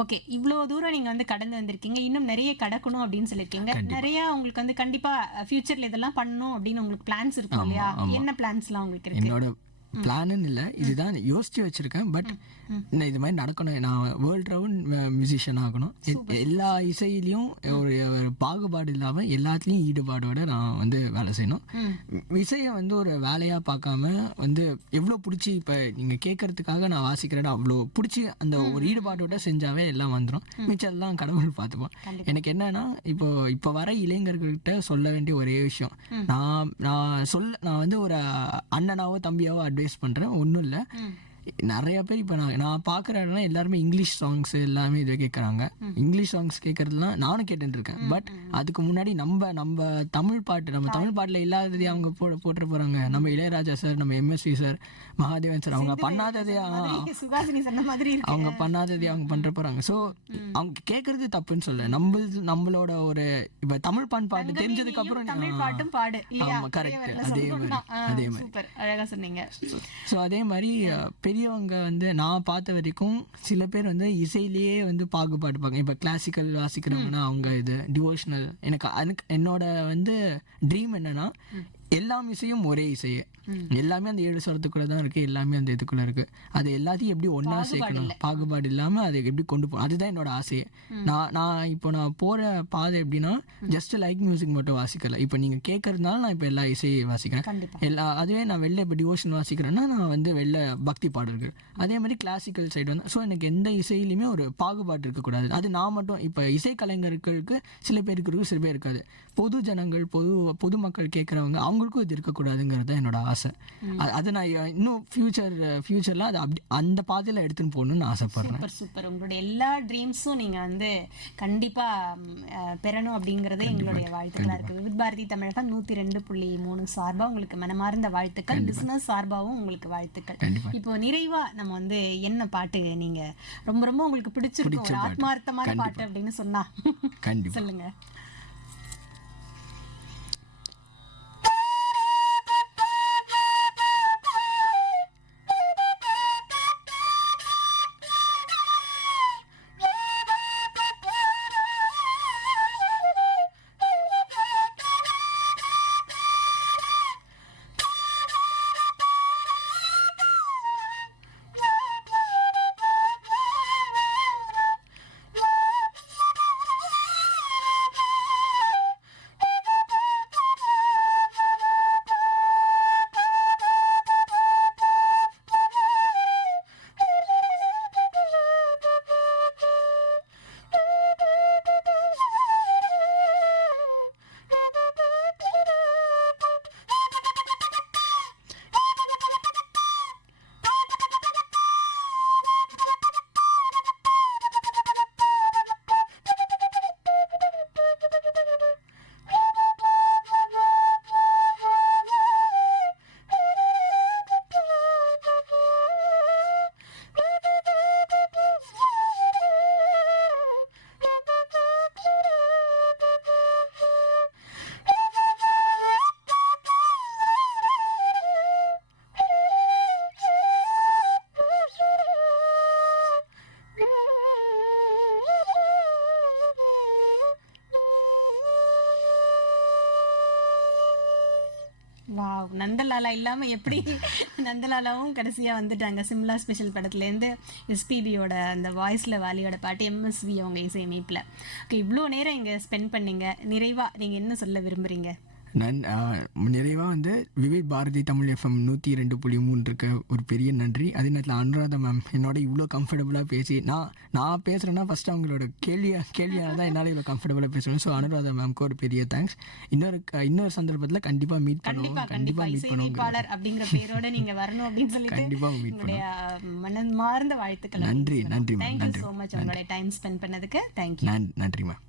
Okay, இவ்வளோ தூரம் நீங்க வந்து கடந்து வந்திருக்கீங்க, இன்னும் நிறைய கடக்கணும் அப்படின்னு சொல்லியிருக்கீங்க. நிறைய உங்களுக்கு வந்து கண்டிப்பா ஃபியூச்சர்ல இதெல்லாம் பண்ணணும் அப்படின்னு உங்களுக்கு பிளான்ஸ் இருக்கும் இல்லையா? என்ன பிளான்ஸ்லாம் உங்களுக்கு இருக்கு? என்னோட பிளான்னு இல்லை, இதுதான் யோசிச்சு வச்சிருக்கேன். பட் இது மாதிரி நடக்கணும், நான் வேர்ல்ட் ரவுண்ட் மியூசிஷியன் ஆகணும். எல்லா இசையிலையும் ஒரு பாகுபாடு இல்லாம எல்லாத்துலேயும் ஈடுபாடோட நான் வந்து வேலை செய்யணும். இசையை வந்து ஒரு வேலையா பார்க்காம வந்து எவ்வளோ பிடிச்சி இப்போ நீங்க கேட்கறதுக்காக நான் வாசிக்கிறேன், அவ்வளோ பிடிச்சி அந்த ஒரு ஈடுபாடோட செஞ்சாவே எல்லாம் வந்துடும். மிச்சம் எல்லாம் கடவுள் பார்த்துப்போம். எனக்கு என்னன்னா இப்போ வர இளைஞர்கள்கிட்ட சொல்ல வேண்டிய ஒரே விஷயம், நான் வந்து ஒரு அண்ணனாவோ தம்பியாவோ அட்வைஸ் பண்றேன். ஒன்றும் இல்லை, நிறைய பேர் இப்போ நான் பார்க்குற இடம்லாம் எல்லாருமே இங்கிலீஷ் சாங்ஸ் எல்லாமே இதை கேட்குறாங்க. இங்கிலீஷ் சாங்ஸ் கேட்கறதுலாம் நானும் கேட்டுட்டு இருக்கேன். பட் அதுக்கு முன்னாடி நம்ம தமிழ் பாட்டில் இல்லாததே அவங்க போட்டு போகிறாங்க. நம்ம இளையராஜா சார், நம்ம எம்எஸ்வி சார், மகாதேவன் சார், அவங்க பண்ணாததே அவங்க பண்ணுற போகிறாங்க. ஸோ அவங்க கேட்கறது தப்புன்னு சொல்ல, நம்மளோட ஒரு இப்போ தமிழ் பாட்டு தெரிஞ்சதுக்கு அப்புறம் கரெக்ட், அதே மாதிரி அழகா சொன்னீங்க. ஸோ அதே மாதிரி பெரியவங்க வந்து நான் பார்த்த வரைக்கும் சில பேர் வந்து இசையிலேயே வந்து பாகுபாடு பார்க்க. இப்போ கிளாசிக்கல் வாசிக்கிறவங்கன்னா அவங்க இது டிவோஷனல். எனக்கு என்னோட வந்து ட்ரீம் என்னன்னா எல்லா இசையும் ஒரே இசையே, எல்லாமே அந்த 7 ஸ்வரத்துக்குள்ள தான் இருக்கு, எல்லாமே அந்த இதுக்குள்ள இருக்கு. அது எல்லாத்தையும் எப்படி ஒன்னா சேர்க்கணும், பாகுபாடு இல்லாம அதை எப்படி கொண்டு போகணும், அதுதான் என்னோட ஆசையே. நான் போற பாதை எப்படின்னா ஜஸ்ட் லைக் மியூசிக் மட்டும் வாசிக்கல. இப்போ நீங்க கேட்கறதுனால நான் இப்போ எல்லா இசையும் வாசிக்கிறேன். அதுவே நான் வெளில இப்போ டிவோஷன் வாசிக்கிறேன்னா நான் வந்து வெளில பக்தி பாடல்கள், அதே மாதிரி கிளாசிக்கல் சைடு வந்து. ஸோ எனக்கு எந்த இசையிலுமே ஒரு பாகுபாடு இருக்கக்கூடாது. அது நான் மட்டும் இப்போ இசை கலைஞர்களுக்கு சில பேருக்கு இருக்கும், சில பேர் இருக்காது. பொது ஜனங்கள், பொதுமக்கள் கேட்கறவங்க அவங்களுக்கும் இது இருக்கக்கூடாதுங்கிறது என்னோட ஆசை. அது நான் இன்னும் ஃபியூச்சர்ல அது அப்படி அந்த பாதையில எடுத்துன்னு போகணும்னு ஆசைப்படுறேன். சூப்பர். உங்களுடைய எல்லா ட்ரீம்ஸும் நீங்க வந்து கண்டிப்பா பெறணும் அப்படிங்கறதே எங்களுடைய வாழ்த்துக்களா இருக்கு. விவித் பாரதி தமிழகம் 102.3 சார்பா உங்களுக்கு மனமார்ந்த வாழ்த்துக்கள், பிசினஸ் சார்பாவும் உங்களுக்கு வாழ்த்துக்கள். இப்போ நிறைவா நம்ம வந்து என்ன பாட்டு நீங்க ரொம்ப ரொம்ப உங்களுக்கு பிடிச்சிருக்கும், ஒரு ஆத்மார்த்தமான பாட்டு அப்படின்னு சொன்னா சொல்லுங்க. வாவ், நந்தலாலா இல்லாம எப்படி நந்தலாலாவும் கடைசியா வந்துட்டாங்க. சிம்லா ஸ்பெஷல் படத்துல இருந்து எஸ்பிபியோட அந்த வாய்ஸ்ல வாலியோட பாட்டு, எம்எஸ்வி அவங்க இசையமைப்புல. ஓகே, இவ்வளோ நேரம் இங்க ஸ்பெண்ட் பண்ணீங்க. நிறைவா நீங்க என்ன சொல்ல விரும்புறீங்க? நிறைவாக வந்து விவேக் பாரதி தமிழ் FM 102.3 இருக்க ஒரு பெரிய நன்றி. அதே நேரத்தில் அனுராதா மேம் என்னோட இவ்வளோ கம்ஃபர்டபுளாக பேசி நான் பேசுகிறேன்னா ஃபஸ்ட்டு அவங்களோட கேள்வியாக தான் என்னால் இவ்வளோ கம்ஃபர்டபுளாக பேசணும். ஸோ அனுராதா மேம்க்கு ஒரு பெரிய தேங்க்ஸ். இன்னொரு சந்தர்ப்பத்தில் கண்டிப்பாக மீட் பண்ணுவோம். கண்டிப்பா இசையமைப்பாளர் அப்படிங்கிற பேரோட நீங்க வரணும் அப்படின்னு சொல்லிட்டு கண்டிப்பாக மீட் உங்களுடைய மனமார்ந்த வாழ்த்துக்கள். நன்றி மேம். தேங்க்யூ ஸோ மச் உங்களுடைய டைம் ஸ்பெண்ட் பண்ணதுக்கு. தேங்க்யூ. நன்றி மேம்.